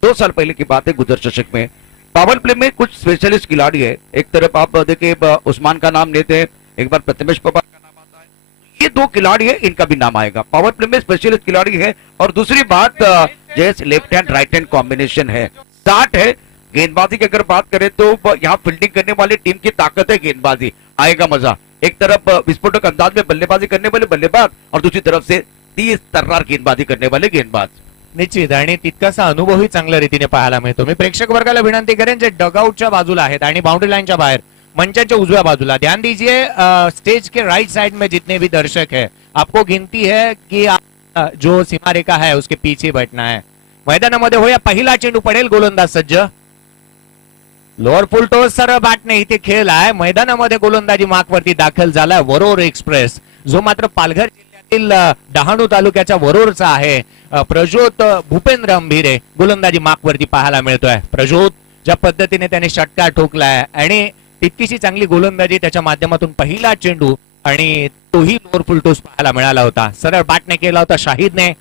2 साल पहले की बात है गुजर चषक में. पावर प्ले में कुछ स्पेशलिस्ट खिलाड़ी है. एक तरफ आप देखिए उस्मान का नाम लेते हैं, एक बार प्रथमेश पवार का नाम आता है. ये 2 खिलाड़ी है, इनका भी नाम आएगा. पावर प्ले में स्पेशलिस्ट खिलाड़ी है. और दूसरी बात जैसे left hand right hand combination है. 60 है. गेंदबाजी की अगर बात करें तो यहाँ फील्डिंग करने वाली टीम की ताकत है. गेंदबाजी आएगा मजा. एक तरफ विस्फोटक अंदाज में बल्लेबाजी करने वाले बल्लेबाज और दूसरी तरफ से 30 तर्रार गेंदबाजी करने वाले गेंदबाज. निश्चित आणि तितकासा अनुभवही चांगल्या रीतीने पाहायला मिळतो. मी प्रेक्षक वर्गाला विनंती करेन जे डगआउटच्या बाजूला आहेत आणि बाउंड्री लाईनच्या बाहेर मंचाच्या उजव्या बाजूला ध्यान दीजिए. स्टेज के राइट साइड में जितने भी दर्शक है आपको गिनती है कि जो सीमा रेखा है उसके पीछे बैठना है. मैदानामध्ये होया पहिला चेंडू पडेल. गोलंदाज सज्ज. लोअर फुल टॉस सरळ बॅटने इथे खेळलाय. मैदानामध्ये गोलंदाजी मार्कवरती दाखल झालाय वरोर एक्सप्रेस, जो मात्र पालघर जिल्ह्यातील डहाणू तालुक्याच्या वरोरचा आहे. प्रज्योत भूपेंद्र अंभिरे गोलंदाजी मार्कवरती पाहायला मिळतोय. प्रज्योत ज्या पद्धतीने त्याने षटकार ठोकलाय आणि तितकीशी चांगली गोलंदाजी त्याच्या माध्यमातून पहिला चेंडू आणि तोही लोअर फुल टॉस पाहायला मिळाला होता. सरळ बॅटने केला होता शाहिदने.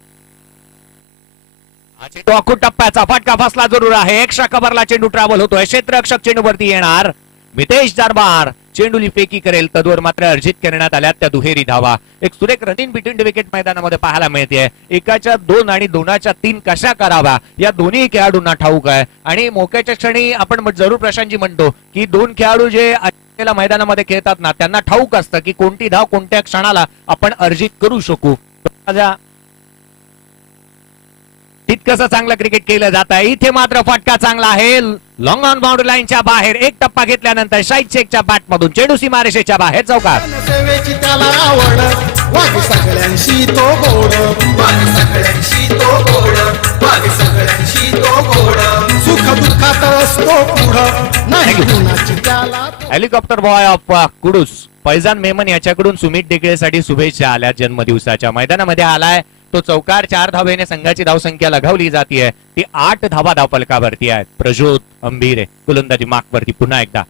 चेंडू अखूट टप्प्याचा फटका फसला जरूर आहे. एक्स्ट्रा कव्हरला चेंडू ट्रॅव्हल होतोय. क्षेत्ररक्षक चेंडूवरती येणार. मितेश दरबार चेंडूली फेकी करेल. तद्वर मात्र अर्जित करण्यात आल्या त्या दुहेरी धावा. एक सुरेख रनिंग बिटवीन द विकेट मैदानामध्ये पाहायला मिळते. एकाच्या 2 आणि दोनाच्या 3 कशा कराव्या या दोन्ही खेळाडूंना ठाऊक आहे. आणि मोक्याच्या क्षणी आपण जरूर प्रशांतजी म्हणतो की 2 खेळाडू जे मैदानामध्ये खेळतात ना, त्यांना ठाऊक असतं की कोणती धाव कोणत्या क्षणाला आपण अर्जित करू शकू. तितकंसं चांगलं क्रिकेट केलं जात आहे. इथे मात्र फटका चांगला आहे. लॉंग ऑन बाउंड्री लाईनच्या बाहेर एक टप्पा घेतल्यानंतर शाहिद शेखच्या बॅट मधून चेंडू सीमारेषेच्या बाहेर चौकार. सेवेची त्याला आवड, वाघ सगळ्यांशी तो गोड, वाघ सगळ्यांशी तो गोड, वाघ सगळ्यांशी तो गोड. सुख दुःखात असतो पुढं, नाही कुणाची त्याला helicopter boy of Kudus Faizan Memon याच्याकडून सुमित डेकळेसाठी शुभेच्छा आल्या जन्मदिवसाच्या. मैदानामध्ये आलाय तो चौकार. 4 धावेने संघाची धावसंख्या लगावली जाते. ती 8 धावा धावफलकावरती आहेत. प्रज्योत अंभिरे गोलंदाजी मार्कवरती पुन्हा एकदा.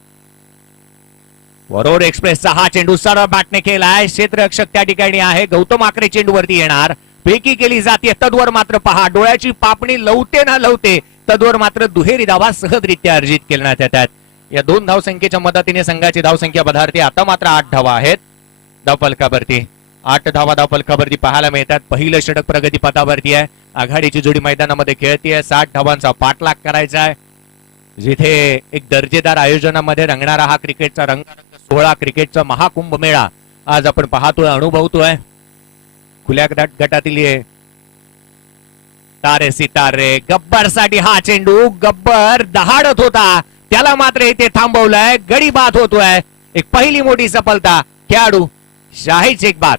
वरोर एक्सप्रेसचा हा चेंडू सरळ बॅटने केलाय. क्षेत्ररक्षक त्या ठिकाणी आहे. गौतम आकरे चेंडूवरती येणार. फेकी केली जाते. तद्वर मात्र पहा डोळ्याची पापणी लवते ना लवते, तद्वर मात्र दुहेरी धावा सहजरित्या अर्जित करण्यात येतात. या 2 धावसंख्येच्या मदतीने संघाची धावसंख्या बधारते. आता मात्र 8 धावा आहेत धावफलकावरती. 8 धावा धावफलकावरती पाहायला मिळतात. पहिलं षटक प्रगती पथावरती आहे. आघाडीची जोडी मैदानामध्ये खेळतीये. 60 धावांचा पाठलाग करायचा आहे. जिथे एक दर्जेदार आयोजनामध्ये रंगणारा हा क्रिकेटचा रंगारंग सोहळा, क्रिकेटचा महाकुंभमेळा आज आपण पाहतोय, अनुभवतोय. खुल्या गटातील तारे सितारे. गब्बर साठी हा चेंडू. गब्बर दहाडत होता, त्याला मात्र इथे थांबवलंय. गडी बाद होतोय. एक पहिली मोठी सफलता खेळाडू शाहिद शेख बाद.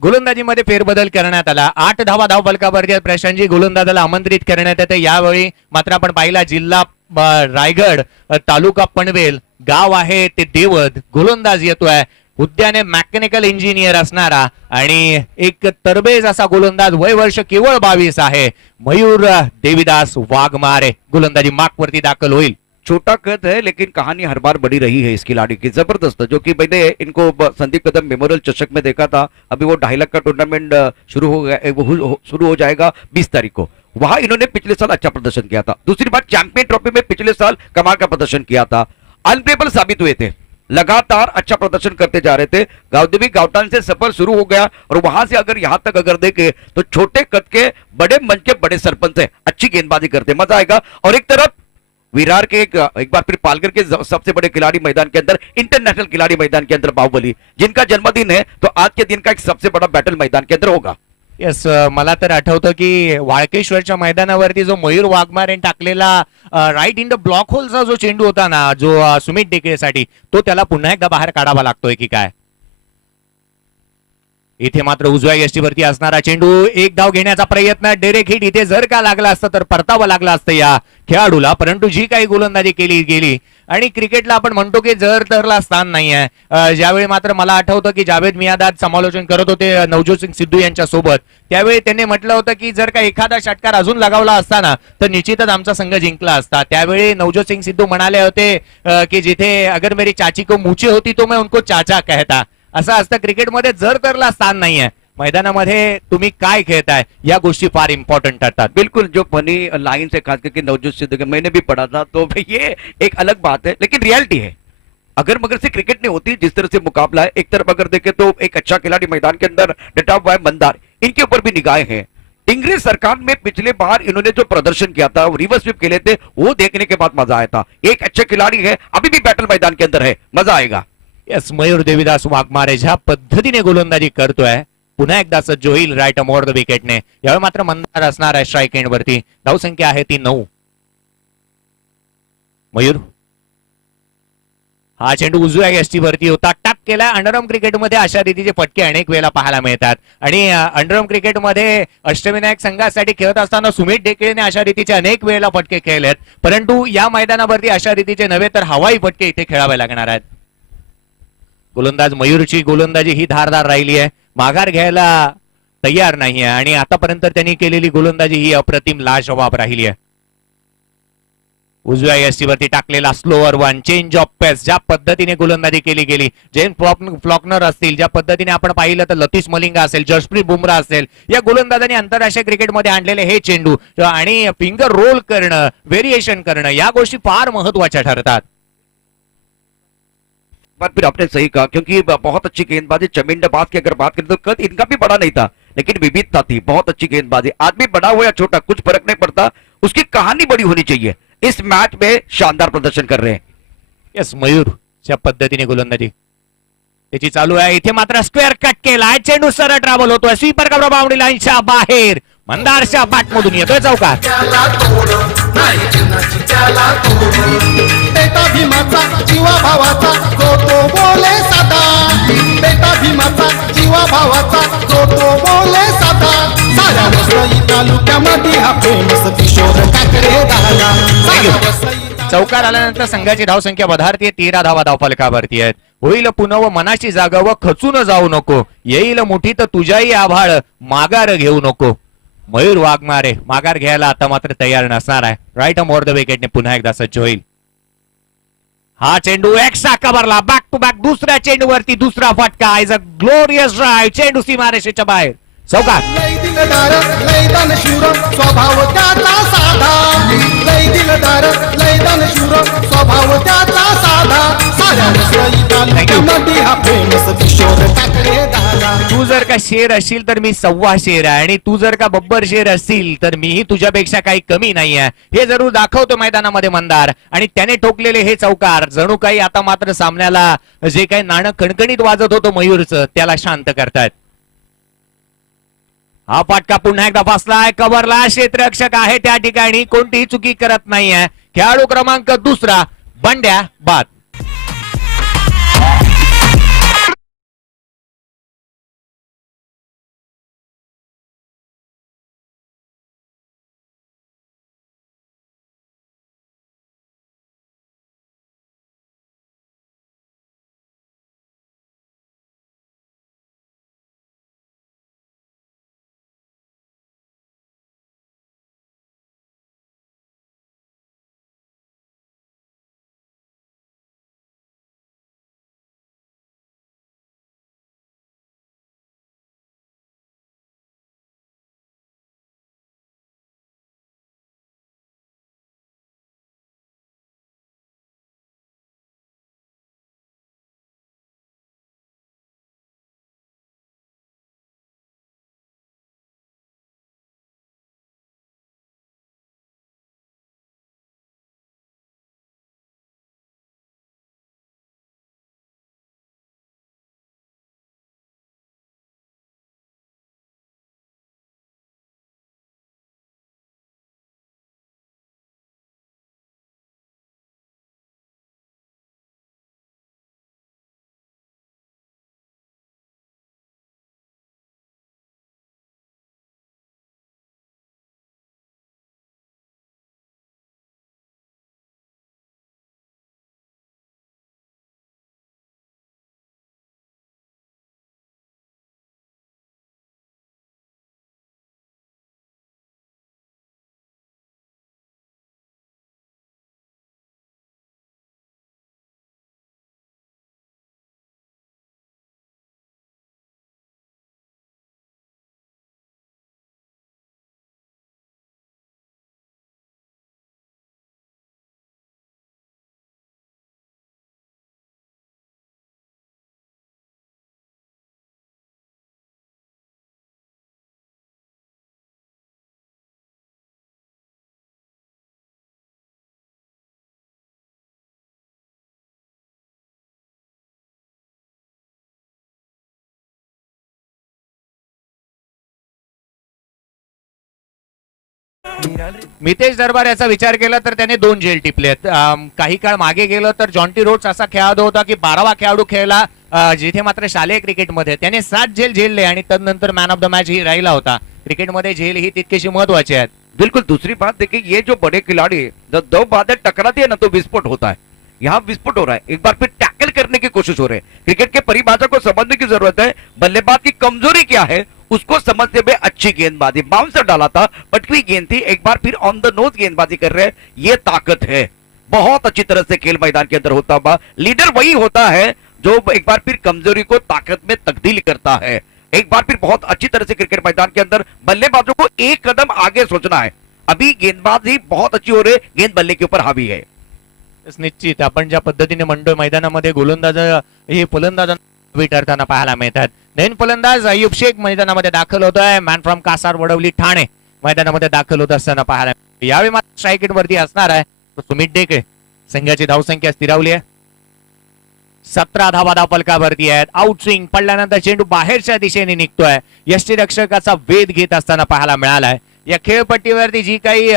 गोलंदाजीमध्ये फेरबदल करण्यात आला. 8 धावा धावफलकावरती आहेत. प्रशांतजी गोलंदाजाला आमंत्रित करण्यात येते. यावेळी मात्र आपण पाहिला जिल्हा रायगड, तालुका पनवेल, गाव आहे ते देवद. गोलंदाज येतोय उद्याने मेकॅनिकल इंजिनियर असणारा आणि एक तरबेज असा गोलंदाज, वय वर्ष केवळ 22 आहे. मयूर देवीदास वाघमारे गोलंदाजी मार्कवरती दाखल होईल. छोटा कद है लेकिन कहानी हर बार बड़ी रही है इस खिलाड़ी की, जबरदस्त. जो कि मैंने इनको संदीप कदम मेमोरियल चषक में देखा था. अभी वो 2.5 लाख का टूर्नामेंट शुरू हो गया, शुरू हो जाएगा 20 तारीख को. वहां इन्होंने पिछले साल अच्छा प्रदर्शन किया था. दूसरी बात, चैंपियन ट्रॉफी में पिछले साल कमाल का प्रदर्शन किया था. अनप्लेबल साबित हुए थे, लगातार अच्छा प्रदर्शन करते जा रहे थे. गावदेवी गावटान से सफर शुरू हो गया और वहां से अगर यहां तक अगर देखे तो छोटे कद के बड़े मंच के बड़े सरपंच है, अच्छी गेंदबाजी करते, मजा आएगा. और एक तरफ विरार के एक बार फिर पालघर के सबसे बड़े खिलाड़ी मैदान के अंदर, इंटरनेशनल खिलाड़ी मैदान के अंदर बाहुबली, जिनका जन्मदिन है, तो आज के दिन का एक सबसे बड़ा बैटल मैदान के अंदर होगा. येस, मला तर आठवतं की वाळकेश्वरच्या मैदानावरती जो मयूर वाघमारे टाकलेला राईट इन द ब्लॉक होलचा जो चेंडू होता ना, जो सुमित डेकेसाठी, तो त्याला पुन्हा एकदा बाहेर काढावा लागतोय की काय. इथे मात्र उजव्या यष्टीवरती असणारा चेंडू, एक धाव घेण्याचा प्रयत्न, डायरेक्ट हिट इथे जर का लागला असतं तर परतावं लागलं असतं या खेळाडूला, परंतु जी काही गोलंदाजी केली गेली. आणि क्रिकेटला आपण म्हणतो की जर तरला स्थान नाही आहे. ज्यावेळी मात्र मला आठवतं की जावेद मियादाद समालोचन करत होते नवज्योत सिंग सिद्धू यांच्या सोबत, त्यावेळी त्यांनी म्हटलं होतं की जर का एखादा षटकार अजून लगावला असता ना तर निश्चितच आमचा संघ जिंकला असता. त्यावेळी नवज्योत सिंग सिद्धू म्हणाले होते की जिथे अगर मेरी चाची को मूछे होती तो मैं उनको चाचा कहता. असं असतं क्रिकेटमध्ये, जर तरला स्थान नाहीये. मैदानामध्ये तुम्ही काय खेळताय या गोष्टी फार इम्पॉर्टंट ठरतात. बिल्कुल, जो फनी लाइन से खास करके नवजोत सिद्धू के मैंने भी पढ़ा था, तो ये एक अलग बात है लेकिन रियलिटी है. अगर मगर से क्रिकेट नहीं होती, जिस तरह से मुकाबला है, एक तरफ अगर देखे तो एक अच्छा खिलाड़ी मैदान के अंदर डटा हुआ है मंदार, इनके ऊपर भी निगाहें हैं. टिंगरे सरकार में पिछले बार इन्होंने जो प्रदर्शन किया था, रिवर्स स्वीप खेले थे, वो देखने के बाद मजा आया था. एक अच्छे खिलाड़ी है, अभी भी बैटल मैदान के अंदर है, मजा आएगा. येस, मयूर देवीदास वाघमारे ज्या पद्धतीने गोलंदाजी करतोय, पुन्हा एकदा सज्ज होईल राईट अमोर द विकेटने. यावेळी मात्र मंदार असणार आहे स्ट्राईक एंड वरती. धावसंख्या आहे ती 9. मयूर, हा चेंडू उजव्या यष्टीवरती होता, टॅप केला. अंडरआर्म क्रिकेटमध्ये अशा रीतीचे फटके अनेक वेळेला पाहायला मिळतात आणि अंडरआर्म क्रिकेटमध्ये अष्टविनायक संघासाठी खेळत असताना सुमित डेकेने अशा रीतीचे अनेक वेळेला फटके खेळलेत, परंतु या मैदानावरती अशा रीतीचे नव्हे तर हवाई फटके इथे खेळावे लागणार आहेत. गोलंदाज मयूरची गोलंदाजी ही धारदार राहिली आहे, माघार घ्यायला तयार नाहीये आणि आतापर्यंत त्यांनी केलेली गोलंदाजी ही अप्रतिम लाजवाब राहिली आहे. उजव्या यष्टीवरती टाकलेला स्लोअर वन, चेंज ऑफ पेस, ज्या पद्धतीने गोलंदाजी केली गेली, जेन फ्लॉकनर असतील, ज्या पद्धतीने आपण पाहिलं तर लतीश मलिंगा असेल, जसप्रीत बुमराह असेल, या गोलंदाजांनी आंतरराष्ट्रीय क्रिकेटमध्ये आणलेले हे चेंडू आणि फिंगर रोल करणं, व्हेरिएशन करणं, या गोष्टी फार महत्वाच्या ठरतात. बात फिर आपने सही कहा, क्योंकि बहुत अच्छी गेंदबाजी. चमिंडाबाज की अगर बात करें तो कद इनका भी बड़ा नहीं था लेकिन विविधता थी, बहुत अच्छी गेंदबाजी. आदमी बड़ा हो या छोटा कुछ फर्क नहीं पड़ता, उसकी कहानी बड़ी होनी चाहिए. इस मैच में शानदार प्रदर्शन कर रहे हैं. येस, मयूर ज्या पद्धतीने गोलंदाजी त्याची चालू आहे. इथे मात्र स्क्वेअर कट केलाय, चेंडू सरळ ट्रॅव्हल होतोय, स्वीपर कव्हर बाउंड्री लाईनच्या बाहेर, मंदारच्या बॅटमधून येतोय चौकार. त्याला तोड नाही चिन्हाची त्याला तोड. बेटा भीमाचा जीवा भावाचा जो तो बोले साधा. बेटा भीमाचा जीवा भावाचा जो तो बोले साधा. साऱ्या वसई तालुक्यामध्ये हा फेमस किशोर काकडे दादा. साऱ्या वसई चौकार आल्यानंतर संघाची धावसंख्या वधारते. 13 धावा धावफलकावरती आहेत. होईल पुन्हा व मनाची जागा व खचून जाऊ नको, येईल मुठी तर तुझ्याही आभाळ, माघार घेऊ नको. मयूर वाघमारे माघार घ्यायला आता मात्र तयार नसणार आहे. राईट अमोर द विकेटने पुन्हा एकदा सज्ज होईल. हा चेंडू एक्स्ट्रा कव्हरला, बॅक टू बॅक दुसऱ्या चेंडूवरती दुसरा फटका. इज अ ग्लोरियस ड्राईव्ह, चेंडू सीमारेषेच्या बाहेर, चौकार. लय दिलदार लय दानशूर स्वभाव त्याचा साधा. लय दिलदार लय दानशूर स्वभाव त्याचा साधा. साऱ्या वसई तालुक्यामध्ये हा फेमस किशोर काकडे दादा. तू जर का शेर असशील तर मी 1.25 शेर आहे आणि तू जर का बब्बर शेर असशील तर मीही तुझ्यापेक्षा काही कमी नाहीये, हे जरूर दाखवतो मैदानामध्ये मंदार. आणि त्याने ठोकलेले हे चौकार जणू काही आता मात्र सामन्याला जे काही नाणं कणकणीत वाजत होतं मयूरचं त्याला शांत करतायत. हा फटका पुन्हा एकदा बसलाय कव्हरला, क्षेत्ररक्षक आहे त्या ठिकाणी, कोणतीही चुकी करत नाहीये. खेळाडू क्रमांक 2 बंड्या बाद. मितेश दरबार याचा विचार केला तर त्याने 2 झेल टिपलेत. काही काळ मागे गेलं तर जॉन्टी रोड्स असा खेळाडू होता की 12वा खेळाडू खेळला जिथे मात्र शालेय क्रिकेटमध्ये त्याने 7 झेल झेलले आणि तदनंतर मॅन ऑफ द मॅच ही राहिला होता. क्रिकेटमध्ये झेल ही तितकीशी महत्वाची आहेत. बिल्कुल दूसरी बात देखिए, ये जो बड़े खिलाड़ी जब दो बातें टकराती है ना तो विस्फोट होता है. यहाँ विस्फोट हो रहा है, एक बार फिर टैकल करने की कोशिश हो रही है. क्रिकेट के परिभाषा को समझने की जरूरत है. बल्लेबाज की कमजोरी क्या है उसको समझते हुए अच्छी गेंदबाजी, बाउंसर डाला था, पटकी गेंद थी, एक बार फिर ऑन द नोज गेंदबाजी कर रहे हैं. ये ताकत है, बहुत अच्छी तरह से खेल मैदान के अंदर होता हुआ. लीडर वही होता है जो एक बार फिर कमजोरी को ताकत में तब्दील करता है. एक बार फिर बहुत अच्छी तरह से क्रिकेट मैदान के अंदर बल्लेबाजों को एक कदम आगे सोचना है. अभी गेंदबाजी बहुत अच्छी हो रही है, गेंद बल्ले के ऊपर हावी है. निश्चित आपण ज्या पद्धतीने म्हणतोय मैदानामध्ये गोलंदाज हे फलंदाजांना ठरताना पाहायला मिळतात. नवीन फलंदाज अय्यूब शेख मैदानामध्ये दाखल होतोय. मॅन फ्रॉम कासार वडवली ठाणे मैदानामध्ये दाखल होत असताना पाहायला मिळतं. यावेळी मात्र स्ट्राईक वरती असणार आहे सुमित डेके. संघाची धावसंख्या स्थिरावली आहे. 17 धावा धावफलकावरती आहेत. आउट स्विंग पडल्यानंतर चेंडू बाहेरच्या दिशेने निघतोय. यष्टीरक्षकाचा वेध घेत असताना पाहायला मिळालाय. या खेळपट्टीवरती जी काही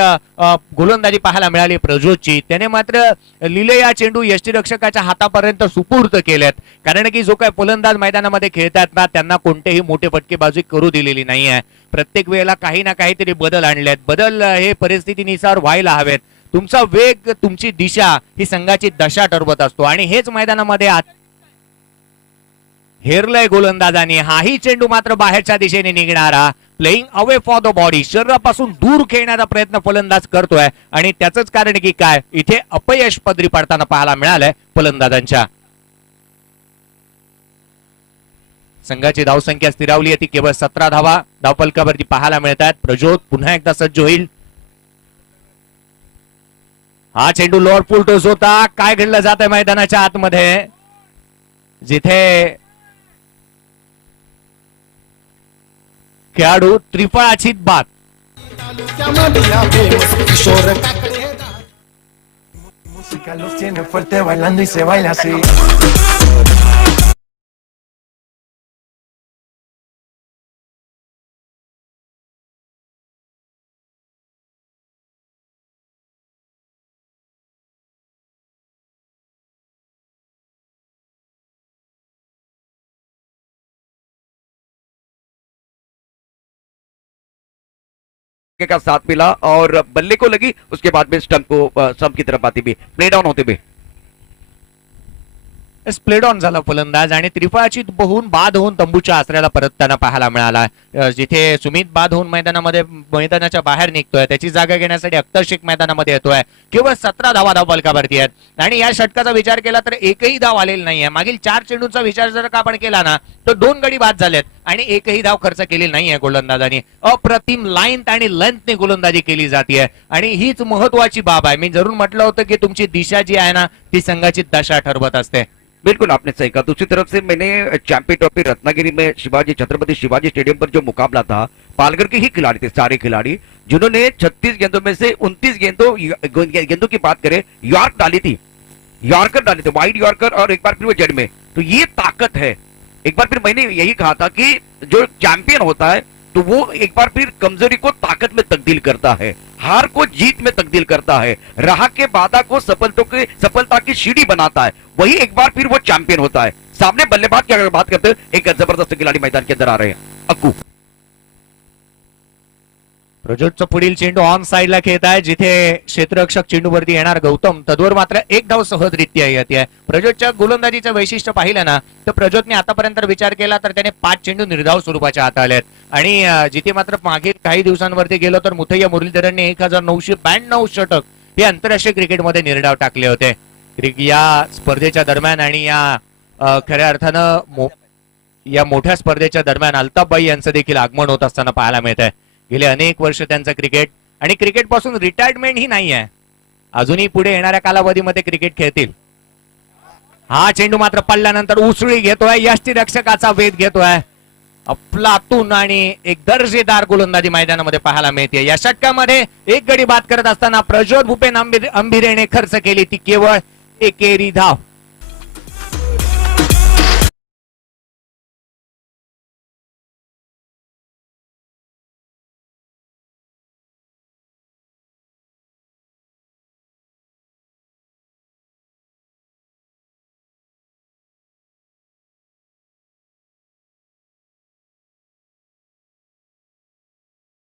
गोलंदाजी पाहायला मिळाली प्रज्योतची, त्याने मात्र लिले या चेंडू यष्टीरक्षकाच्या हातापर्यंत सुपूर्द केलेत. कारण की जो काही फलंदाज मैदानामध्ये खेळतात ना त्यांना कोणतेही मोठे फटकेबाजी करू दिलेली नाहीये. प्रत्येक वेळेला काही ना काहीतरी बदल आणलेत. बदल हे परिस्थितीनुसार व्हायला हवेत. तुमचा वेग, तुमची दिशा ही संघाची दशा ठरवत असतो आणि हेच मैदानामध्ये हेरलंय गोलंदाजाने. हाही चेंडू मात्र बाहेरच्या दिशेने निघणारा, playing away for the body, शरीरापासून दूर खेळण्याचा प्रयत्न फलंदाज करतोय आणि त्याच कारण की काय इथे अपयश पदरी पडताना पाहायला मिळालंय फलंदाजांच्या. संघाची धावसंख्या स्थिरावली आहे, ती केवळ 17 धावा धावफलकावरती पाहायला मिळतात. प्रज्योत पुन्हा एकदा सज्ज होईल. हा चेंडू लोअर फुल टोस होता. काय घडलं जात आहे मैदानाच्या आतमध्ये, जिथे खेळाडू त्रिफळाची बाद. तालुक्यामध्ये या famous Kishore Kakade Música los tiene fuerte bailando y se baila así. का साथ मिला और बल्ले को लगी, उसके बाद में स्टंप को स्टंप की तरफ आती भी प्ले डाउन होते हुए स्प्लेड ऑन झाला फलंदाज आणि त्रिफळाची होऊन बाद होऊन तंबूच्या आसऱ्याला परतताना पाहायला मिळाला. जिथे सुमित बाद होऊन मैदानाच्या बाहेर निघतोय, त्याची जागा घेण्यासाठी अख्तर शेख मैदानामध्ये येतोय. केवळ 17 धावा धावफलकावरती आहेत आणि या षटकाचा विचार केला तर एकही धाव आलेली नाहीये. मागील 4 चेंडूंचा विचार जर का आपण केला ना तर 2 गडी बाद झालेत आणि एकही धाव खर्च केलेली नाहीये गोलंदाजांनी. अप्रतिम लाईन आणि लेंथने गोलंदाजी केली जाते आणि हीच महत्वाची बाब आहे. मी जरूर म्हटलं होतं की तुमची दिशा जी आहे ना ती संघाची दशा ठरवत असते. बिल्कुल आपने सही कहा. दूसरी तरफ से मैंने चैंपियन ट्रॉफी रत्नागिरी में शिवाजी छत्रपति शिवाजी स्टेडियम पर जो मुकाबला था, पालघर के ही खिलाड़ी थे सारे खिलाड़ी, जिन्होंने 36 गेंदों में से 29 गेंदों की बात करें यॉर्क डाली थी, यॉर्कर डाले थे, वाइड यॉर्कर और एक बार फिर वो जड़ में. तो ये ताकत है. एक बार फिर मैंने यही कहा था कि जो चैंपियन होता है तो वो एक बार फिर कमजोरी को ताकत में तब्दील करता है, हार को जीत में तब्दील करता है, राह के बाधा को सफलता की सीढ़ी बनाता है. वही एक बार फिर वो चैंपियन होता है. सामने बल्लेबाज की अगर बात करते हैं, एक जबरदस्त खिलाड़ी मैदान के अंदर आ रहे हैं, अक्कू. प्रज्योतचा पुढील चेंडू ऑन साइडला खेळत आहे, जिथे क्षेत्ररक्षक चेंडूवरती येणार गौतम तद्वर मात्र एक धाव सहजरित्या येते. प्रज्योतच्या गोलंदाजीचं वैशिष्ट्य पाहिलं ना तर प्रज्योतने आतापर्यंत विचार केला तर त्याने 5 चेंडू निर्धाव स्वरूपाच्या हाताळलेत आणि जिथे मात्र मागील काही दिवसांवरती गेलो तर मुथय्या मुरलीधरनने 1992 षटक हे आंतरराष्ट्रीय क्रिकेटमध्ये निर्धाव टाकले होते. या स्पर्धेच्या दरम्यान आणि या खऱ्या अर्थानं या मोठ्या स्पर्धेच्या दरम्यान अल्ताफबाई यांचं देखील आगमन होत असताना पाहायला मिळत आहे. गेले अनेक वर्ष त्यांचं क्रिकेट आणि क्रिकेट पासून रिटायरमेंट ही नाही आहे. अजूनही पुढे येणाऱ्या कालावधीमध्ये क्रिकेट खेळतील. हा चेंडू मात्र पडल्यानंतर उसळी घेतोय, यष्टीरक्षकाचा वेध घेतोय. अफलातून आणि एक दर्जेदार गोलंदाजी मैदानामध्ये पाहायला मिळते. या षटकामध्ये एक गडी बाद करत असताना प्रज्योत भूपेन अंभिरेने खर्च केली ती केवळ एकेरी धाव.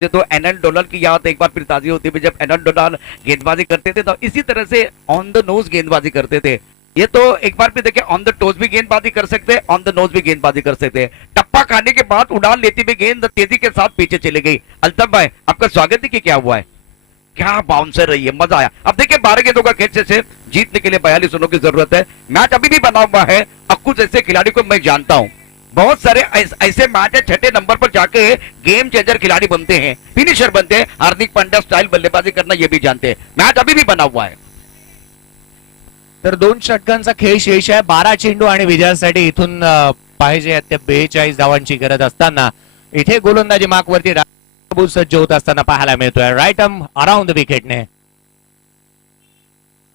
तो एनएल डोनाल की याद एक बार फिर ताजी होती है, जब एनएल डोनाल गेंदबाजी करते थे तो इसी तरह से ऑन द नोज गेंदबाजी करते थे। ये तो एक बार फिर देखिए, ऑन द टोज भी गेंदबाजी कर सकते हैं, ऑन द नोज भी गेंदबाजी कर सकते हैं। टप्पा खाने के बाद उड़ान लेती हुई गेंद तेजी के साथ पीछे चली गई। अल्ताफ भाई, आपका स्वागत देखिए क्या हुआ है, क्या बाउंसर रही है, मजा आया। अब देखिए 12 गेंदों का खेल से जीतने के लिए 42 रनों की जरूरत है। मैच अभी भी बना हुआ है। अक्कू जैसे खिलाड़ी को मैं जानता हूं, बहुत सारे ऐसे मैच है छठे नंबर पर जाके गेम चेंजर खिलाड़ी बनते हैं, फिनिशर बनते हैं। हार्दिक पांड्या स्टाइल बल्लेबाजी करना ये भी जानते हैं। मैच अभी भी बना हुआ है। तर 2 षटकांचा खेळ शेष आहे। 12 चेंडू आणि विजयासाठी इथून पाहिजे अद्याप 42 धावांची गरज असताना इथे गोलंदाजी मार्कवरती राहुल सज्ज होत असताना पाहायला मिळतोय। राईट आर्म अराउंड द विकेटने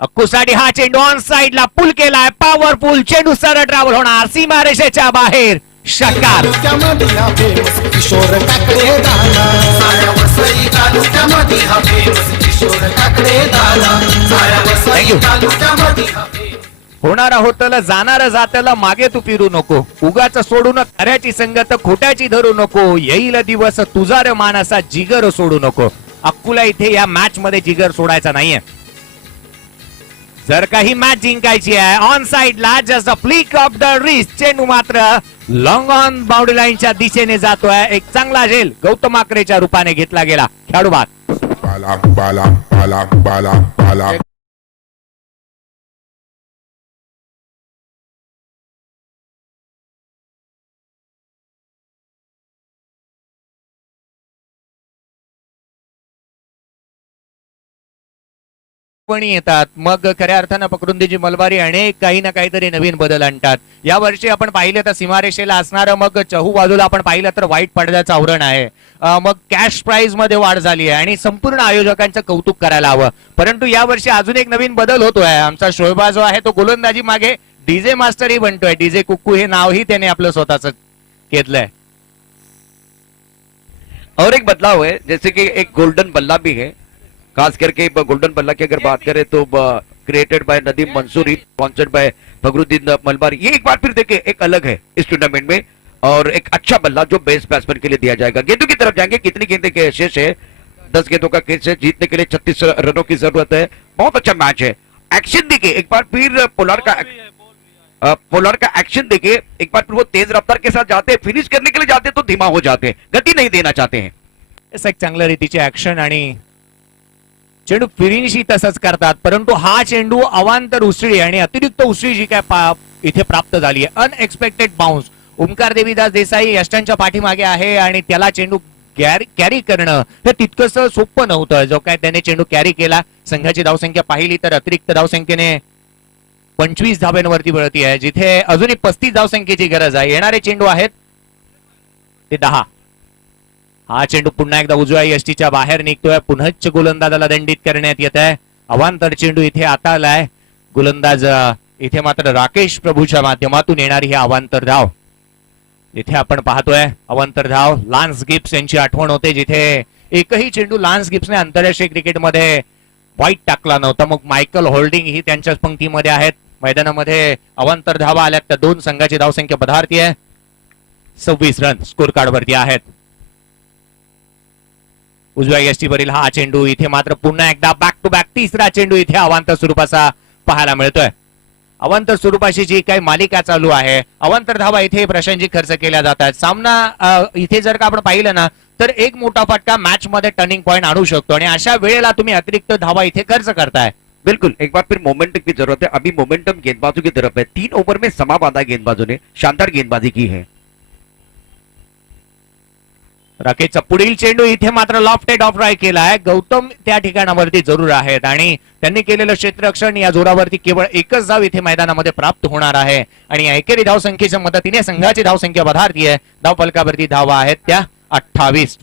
अक्कूसाठी हा चेंडू ऑन साइडला पुल केलाय, पॉवरफुल चेंडू सरळ ट्रॅव्हल होणार सीमारेषेच्या बाहेर, षटकार। तालुक्यामध्ये हा फेमस किशोर काकडे दादा, साऱ्या वसई तालुक्यामध्ये हा फेमस किशोर काकडे दादा, साऱ्या वसई Thank you. तालुक्यामध्ये हा फेमस होणारा होतल जाणार जातल मागे तू फिरू नको, उगाच सोडून खऱ्याची संगत खोट्याची धरू नको, येईल दिवस तुझा रे मानसा जिगर सोडू नको। अक्कूला इथे या मॅच मध्ये जिगर सोडायचा नाहीये। जर काही मॅच जिंकायची आहे ऑन साइडला just a flick of the wrist, चेंडू मात्र लॉंग ऑन बाउंड्री लाईनच्या दिशेने जातोय। एक चांगला झेल गौतम आकरेच्या रूपाने घेतला गेला। खेळाडू बाद bala bala bala bala bala पण येतात, मग खऱ्या अर्थानं पकडून त्याची मलबारी अनेक काही ना काहीतरी नवीन बदल आणतात। या वर्षी आपण पाहिलं तर सीमारेषेला असणारं मग चहू बाजूला आपण पाहिलं तर वाईट पडद्याचं आवरण आहे, मग कॅश प्राइज मध्ये वाढ झाली आहे आणि संपूर्ण आयोजकांचं कौतुक करायला हवं। परंतु या वर्षी अजून एक नवीन बदल होतोय। आमचा शोएबा जो आहे तो गोलंदाजी मागे डीजे मास्टरही बनतोय। डीजे कुक्कू हे नावही त्याने आपलं स्वतःच घेतलंय। और एक बदलाव है, जैसे कि एक गोल्डन बल्ला भी है, खास करके गोल्डन बल्ला की अगर बात करें तो created by Nadeem Mansuri, sponsored by Fakhruddin Malabari. ये एक बार फिर देखिए एक अलग है इस टूर्नामेंट में, और एक अच्छा बल्ला जो बेस्ट बैट्समैन के लिए दिया जाएगा। गेंदों की तरफ जाएंगे, कितनी गेंदें के शेष है, 10 गेंदों का खेल है, जीतने के लिए 36 रनों की जरूरत है। बहुत अच्छा मैच है। एक्शन देखिए एक बार फिर पोलार्ड का एक्शन देखिए एक बार फिर, वो तेज रफ्तार के साथ जाते हैं, फिनिश करने के लिए जाते हैं तो धीमा हो जाते हैं, गति नहीं देना चाहते हैं। असं एक चांगल्या रीतीचे ऍक्शन आणि चेंडू फिनिशही तसंच करतात। परंतु हा चेंडू अवांतर उसळी आणि अतिरिक्त उसळी जी काय इथे प्राप्त झाली आहे, अनएक्सपेक्टेड बाउन्स। ओमकार देवीदास देसाई यष्टांच्या पाठीमागे आहे आणि त्याला चेंडू कॅरी करणं हे तितकंस सोपं नव्हतं। जो काय त्याने चेंडू कॅरी केला, संघाची धावसंख्या पाहिली तर अतिरिक्त धावसंख्येने 25 धाब्यांवरती वळती आहे, जिथे अजूनही 35 धावसंख्येची गरज आहे। येणारे चेंडू आहेत ते 10। हा चेंडू पुन्हा एकदा उजव्या यष्टीच्या बाहेर निघतोय, पुनश्च गोलंदाजाला दंडित करण्यात येत आहे। अवांतर चेंडू इथे आता आलाय, गोलंदाज इथे मात्र राकेश प्रभूच्या माध्यमातून येणारी ही अवांतर धाव। इथे आपण पाहतोय अवांतर धाव, लान्स गिब्स यांची आठवण होते, जिथे एकही चेंडू लान्स गिब्सने आंतरराष्ट्रीय क्रिकेटमध्ये वाईट टाकला नव्हता। मग मायकल होल्डिंग ही त्यांच्याच पंक्तीमध्ये आहेत। मैदानामध्ये अवांतर धावा आल्यात तर 2 संघाची धावसंख्या बधारती आहे, 26 रन स्कोर कार्ड वरती आहेत। उजव्या यष्टीवरील हा चेंडू इथे मात्र पुन्हा एकदा बॅक टू बॅक तिसरा चेंडू इथे अवांतर स्वरूपाचा पाहायला मिळतोय। अवांतर स्वरूपाची जी काही मालिका चालू आहे, अवांतर धावा इथे प्रशांतजी खर्च केल्या जात आहेत। सामना इथे जर का आपण पाहिलं ना तर एक मोठा फटका मॅच मध्ये टर्निंग पॉइंट आणू शकतो आणि अशा वेळेला तुम्ही अतिरिक्त धावा इथे खर्च करताय। बिल्कुल, एक बार फिर मोमेंटम की जरूरत है। अभी मोमेंटम गेंदबाजों की तरफ है। 3 ओवर में समा बांधा गेंदबाजों ने, शानदार गेंदबाजी की है। राकेशचा पुढील चेंडू इथे मात्र लॉफ्टेड ऑफ राय केलाय। गौतम त्या ठिकाणावरती जरूर आहेत आणि त्यांनी केलेलं क्षेत्ररक्षण या जोरावरती केवळ एकच धाव इथे मैदानामध्ये प्राप्त होणार आहे आणि एकेरी धावसंख्येच्या मदतीने संघाची धावसंख्या वधारती आहे। धाव फलकावरती धावा आहेत त्या 28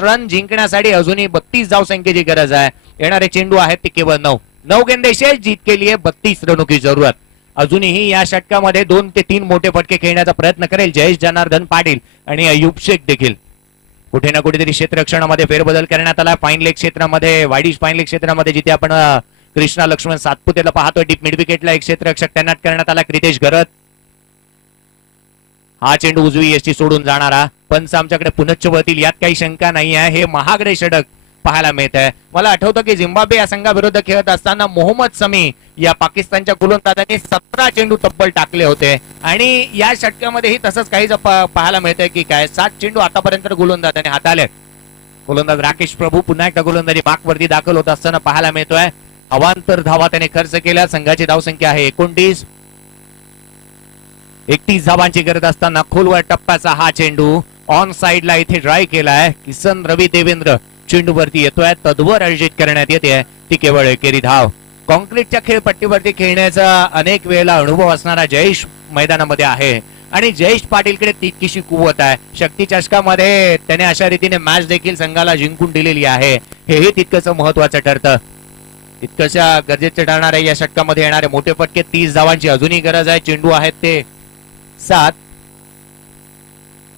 रन जिंकण्यासाठी अजूनही 32 धावसंख्येची गरज आहे। येणारे चेंडू आहेत ते केवळ 9 गेंदे शेष, जीत के लिए 32 रनों की जरूरत। अजूनही या षटकामध्ये 2 ते 3 मोठे फटके खेळण्याचा प्रयत्न करेल जयेश जनार्दन पाटील आणि अयुब शेख देखील। कुठे ना कुठेतरी क्षेत्ररक्षणामध्ये फेरबदल करण्यात आला। फाईन लेग क्षेत्रामध्ये, वाईडिश फाईन लेग क्षेत्रामध्ये जिथे आपण कृष्णा लक्ष्मण सातपुतेला पाहतोय, डीप मिड विकेटला एक क्षेत्ररक्षक तैनात करण्यात आला, क्रितेश गरत। हा चेंडू उजवी यष्टी सोडून जाणारा, पंच आमच्याकडे पुनच्च वळतील यात काही शंका नाही आहे. हे महागडे षटक पाहायला मिळत आहे. मला आठवतं की झिम्बाब्वे या संघाविरुद्ध खेळत असताना मोहम्मद समी या पाकिस्तानच्या गोलंदाजाने 17 चेंडू तब्बल टाकले होते आणि या षटकामध्येही तसंच काहीच पाहायला मिळतंय की काय 7 चेंडू आतापर्यंत गोलंदाजाने हाताळले. गोलंदाज राकेश प्रभू पुन्हा एकदा गोलंदाजी बाकवरती दाखल होत असताना पाहायला मिळतोय. अवांतर धावा त्याने खर्च केल्या. संघाची धावसंख्या आहे 29. 31 धावांची गरज असताना खोलवर टप्प्याचा हा चेंडू ऑन साइडला इथे ड्राय केलाय. किसन रवी देवेंद्र चेंडूवरती येतोय. तद्वर आयोजित करण्यात येते ती केवळ एकेरी धाव. कॉन्क्रीटच्या खेळपट्टीवरती खेळण्याचा अनेक वेळेला अनुभव असणारा जयेश मैदानामध्ये आहे आणि जयेश पाटीलकडे तितकीशी कुवत आहे. शक्ती चषकामध्ये त्याने अशा रीतीने मॅच देखील संघाला जिंकून दिलेली आहे. हेही तितकंच महत्वाचं ठरतं. तितकशा गरजेचं ठरणार आहे या षटकामध्ये येणारे मोठे फटके. 30 धावांची अजूनही गरज आहे. चेंडू आहेत ते 7.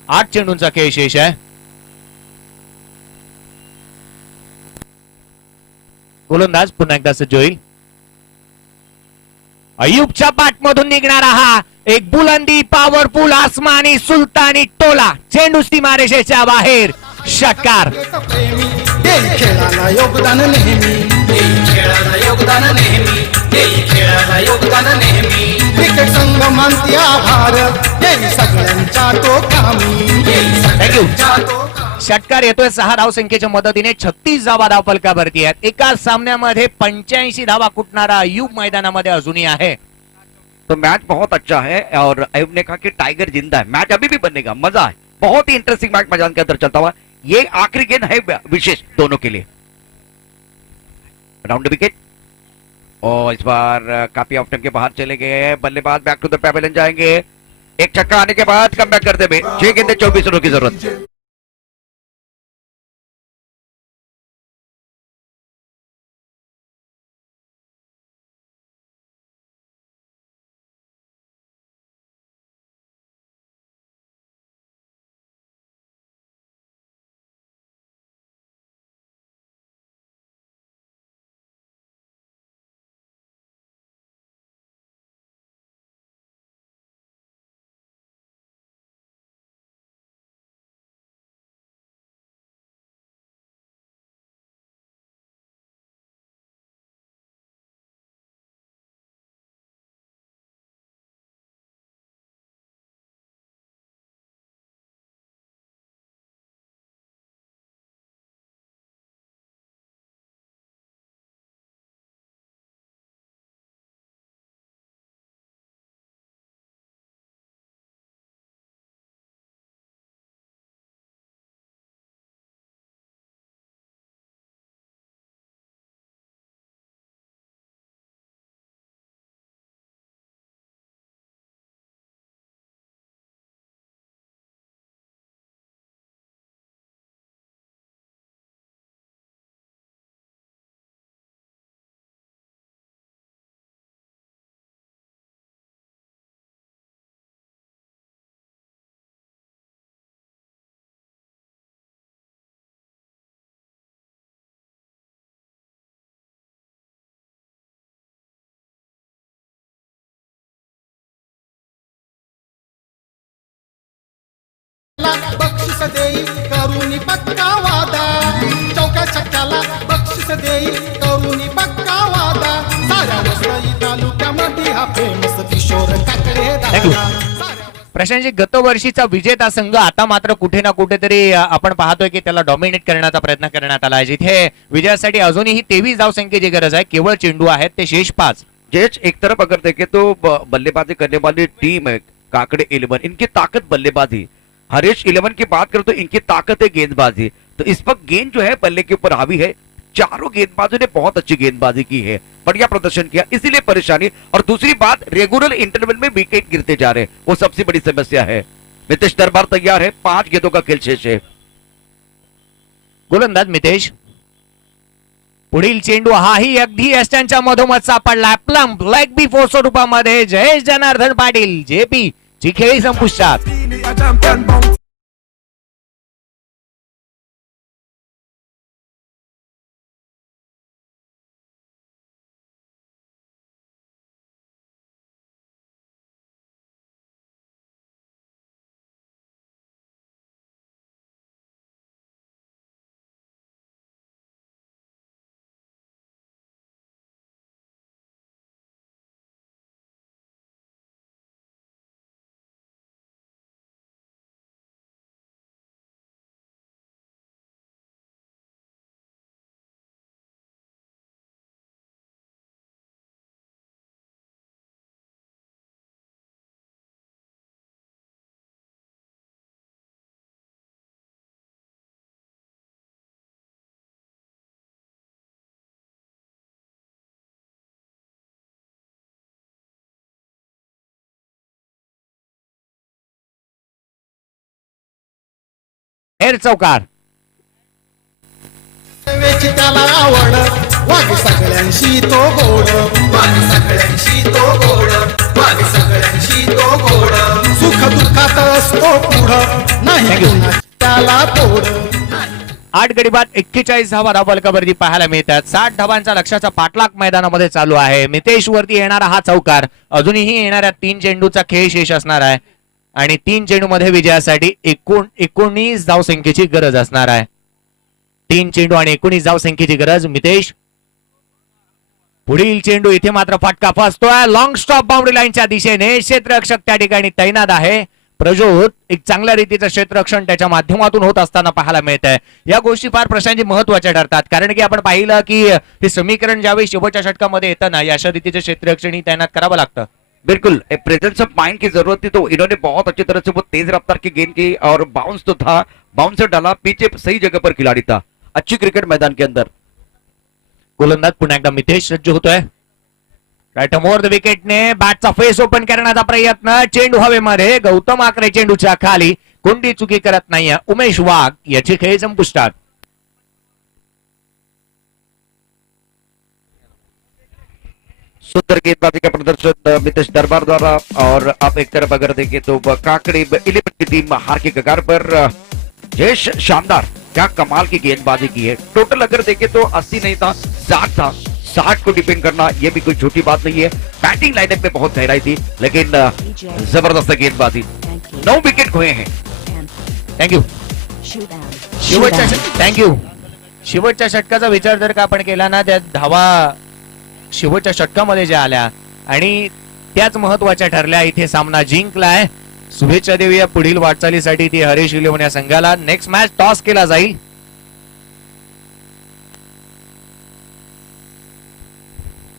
8 चेंडूंचा खेळ शेष आहे. गोलंदाज पुन्हा एकदा सज्ज होईल. अय्यूबच्या पाठमधून निघणारा हा एक बुलंदी पॉवरफुल आसमानी सुलतानी टोला. चेंडू सीमारेषेच्या बाहेर. षटकार. प्रेमी देई खेळाला योगदान नेहमी, खेळाला योगदान नेहमी, खेळाला योगदान नेहमी. क्रिकेट संघ मानती आभार देई सगळ्यांच्या तो कामी. थँक्यू. षटकार येतोय 6 धावसंख्येच्या मदतीने. 36 धावा धावफलकावरती आहेत. एका सामन्यामध्ये 85 धावा कुटणारा अय्यूब मैदानामध्ये अजूनही आहे. तो मैच बहुत अच्छा है और अयूब ने कहा कि टाइगर जिंदा है. मैच अभी भी बनेगा. मजा है. बहुत ही इंटरेस्टिंग मैच मैदान के अंदर चलता हुआ. ये आखिरी गेंद है विशेष दोनों के लिए. राउंड विकेट और इस बार काफी ऑफ टाइम के बाहर चले गए. बल्लेबाज बैक टू द पैवेलियन जाएंगे. एक छक्का आने के बाद कम बैक करते हुए 6 गेंदे 24 रनों की जरूरत. बक्षीस देई करुणी पक्का वादा. चौका छक्क्याला बक्षीस देई करुणी पक्का वादा. साऱ्या वसई तालुक्यामध्ये हा फेमस किशोर काकडे दादा. प्रशांतजी, गतवर्षीचा विजेता संघ आता मात्र कुठे ना कुठेतरी आपण पाहतोय की त्याला डॉमिनेट करण्याचा प्रयत्न करण्यात आला आहे. जिथे विजयासाठी अजूनही 23 धावसंख्येची गरज आहे. केवळ चेंडू आहेत ते शेष 5. जयेश, एक तरफ अगर देखें तो बल्लेबाजी करने वाली टीम है काकड़े 11. इनकी ताकत बल्लेबाजी. हरीश 11 की बात करें तो इनकी ताकत है गेंदबाजी. तो इस वक्त गेंद जो है बल्ले के ऊपर हावी है. चारों गेंदबाजों ने बहुत अच्छी गेंदबाजी की है. बढ़िया प्रदर्शन किया, इसीलिए परेशानी. और दूसरी बात, रेगुलर इंटरवल में विकेट गिरते जा रहे हैं, वो सबसे बड़ी समस्या है. मितेश दरबार तैयार है. 5 गेंदों का खेल शेष है. गोलंदाज मितेश. पुढील चेंडू हाही अगदी यष्टांच्या मधोमध सापडला. प्लम्प लेग बिफोर स्वरूपामध्ये जयेश जनार्दन पाटील जेपी ची खेळी संपुष्टात. A champion bounce. बाहेर चौकार. वेची त्याला आवड वाघ सगळ्यांशी तो गोड वाघ सगळ्यांशी तो गोड वाघ सगळ्यांशी तो गोड सुख दुःखात असतो पुढं नाही Thank you. कुणाची त्याला तोड 8 गडी बाद 41 धावा धावफलकावरती पाहायला मिळतात. 60 धावांचा लक्षाचा पाठलाग मैदानामध्ये चालू आहे. मितेश वरती येणारा हा चौकार अजूनही येणाऱ्या 3 चेंडूचा खेळ शेष असणार आहे आणि 3 चेंडू मध्ये विजयासाठी 19 धावसंख्येची गरज असणार आहे. 3 चेंडू आणि 19 धावसंख्येची गरज. मितेश पुढील चेंडू इथे मात्र फटका फसतोय. लॉंग स्टॉप बाउंड्री लाईनच्या दिशेने क्षेत्ररक्षक त्या ठिकाणी तैनात आहे. प्रज्योत एक चांगल्या रीतीचं क्षेत्ररक्षण त्याच्या माध्यमातून होत असताना पाहायला मिळत आहे. या गोष्टी फार प्रशांतजी महत्वाच्या ठरतात कारण की आपण पाहिलं की हे समीकरण ज्यावेळी शेवटच्या षटकामध्ये येतं ना अशा रीतीचं क्षेत्ररक्षण तैनात करावं लागतं. बिल्कुल प्रेजेंस ऑफ माइंड की जरूरत थी तो इन्होंने बहुत अच्छी तरह से वो तेज रफ्तार की गेंद की और बाउंस तो था, बाउंसर डाला, पीछे सही जगह पर खिलाड़ी था. अच्छी क्रिकेट मैदान के अंदर. गोलंदाज पुन्हा एकदा मितेश सज्ज होतोय. राईट मोर द विकेटने बॅटचा फेस ओपन करण्याचा प्रयत्न. चेंडू हवेमध्ये. गौतम आकरे चेंडूच्या खाली. कोणती चुकी करत नाहीये उमेश वाघ. याची खेळ संपुष्टात. सुंदर गेंदबाजी का प्रदर्शन मितेश दरबार द्वारा. और अब एक तरफ अगर देखें तो काकड़ी 11 की टीम हार के कगार पर. जयेश शानदार, क्या कमाल की गेंदबाजी की है. टोटल अगर देखें तो 80 नहीं था, 60 था. 60 को डिपेंड करना ये भी कोई छोटी बात नहीं है. बैटिंग लाइनअप में बहुत गहराई थी लेकिन जबरदस्त गेंदबाजी. 9 विकेट खोए हैं. थँक्यू. शेवटच्या थँक्यू. शेवटच्या षटकाचा विचार जर का आपण केला ना त्या धावा शेवटच्या षटकामध्ये ज्या आल्या आणि त्याच महत्वाच्या ठरल्या. इथे सामना जिंकलाय. शुभेच्छा देऊया पुढील वाटचालीसाठी ती हरीश इलेव्हन या संघाला. नेक्स्ट मॅच टॉस केला जाईल.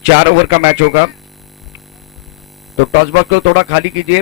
4 ओवर का मैच होगा तो टॉस बॉक्स को थोड़ा खाली कीजिए.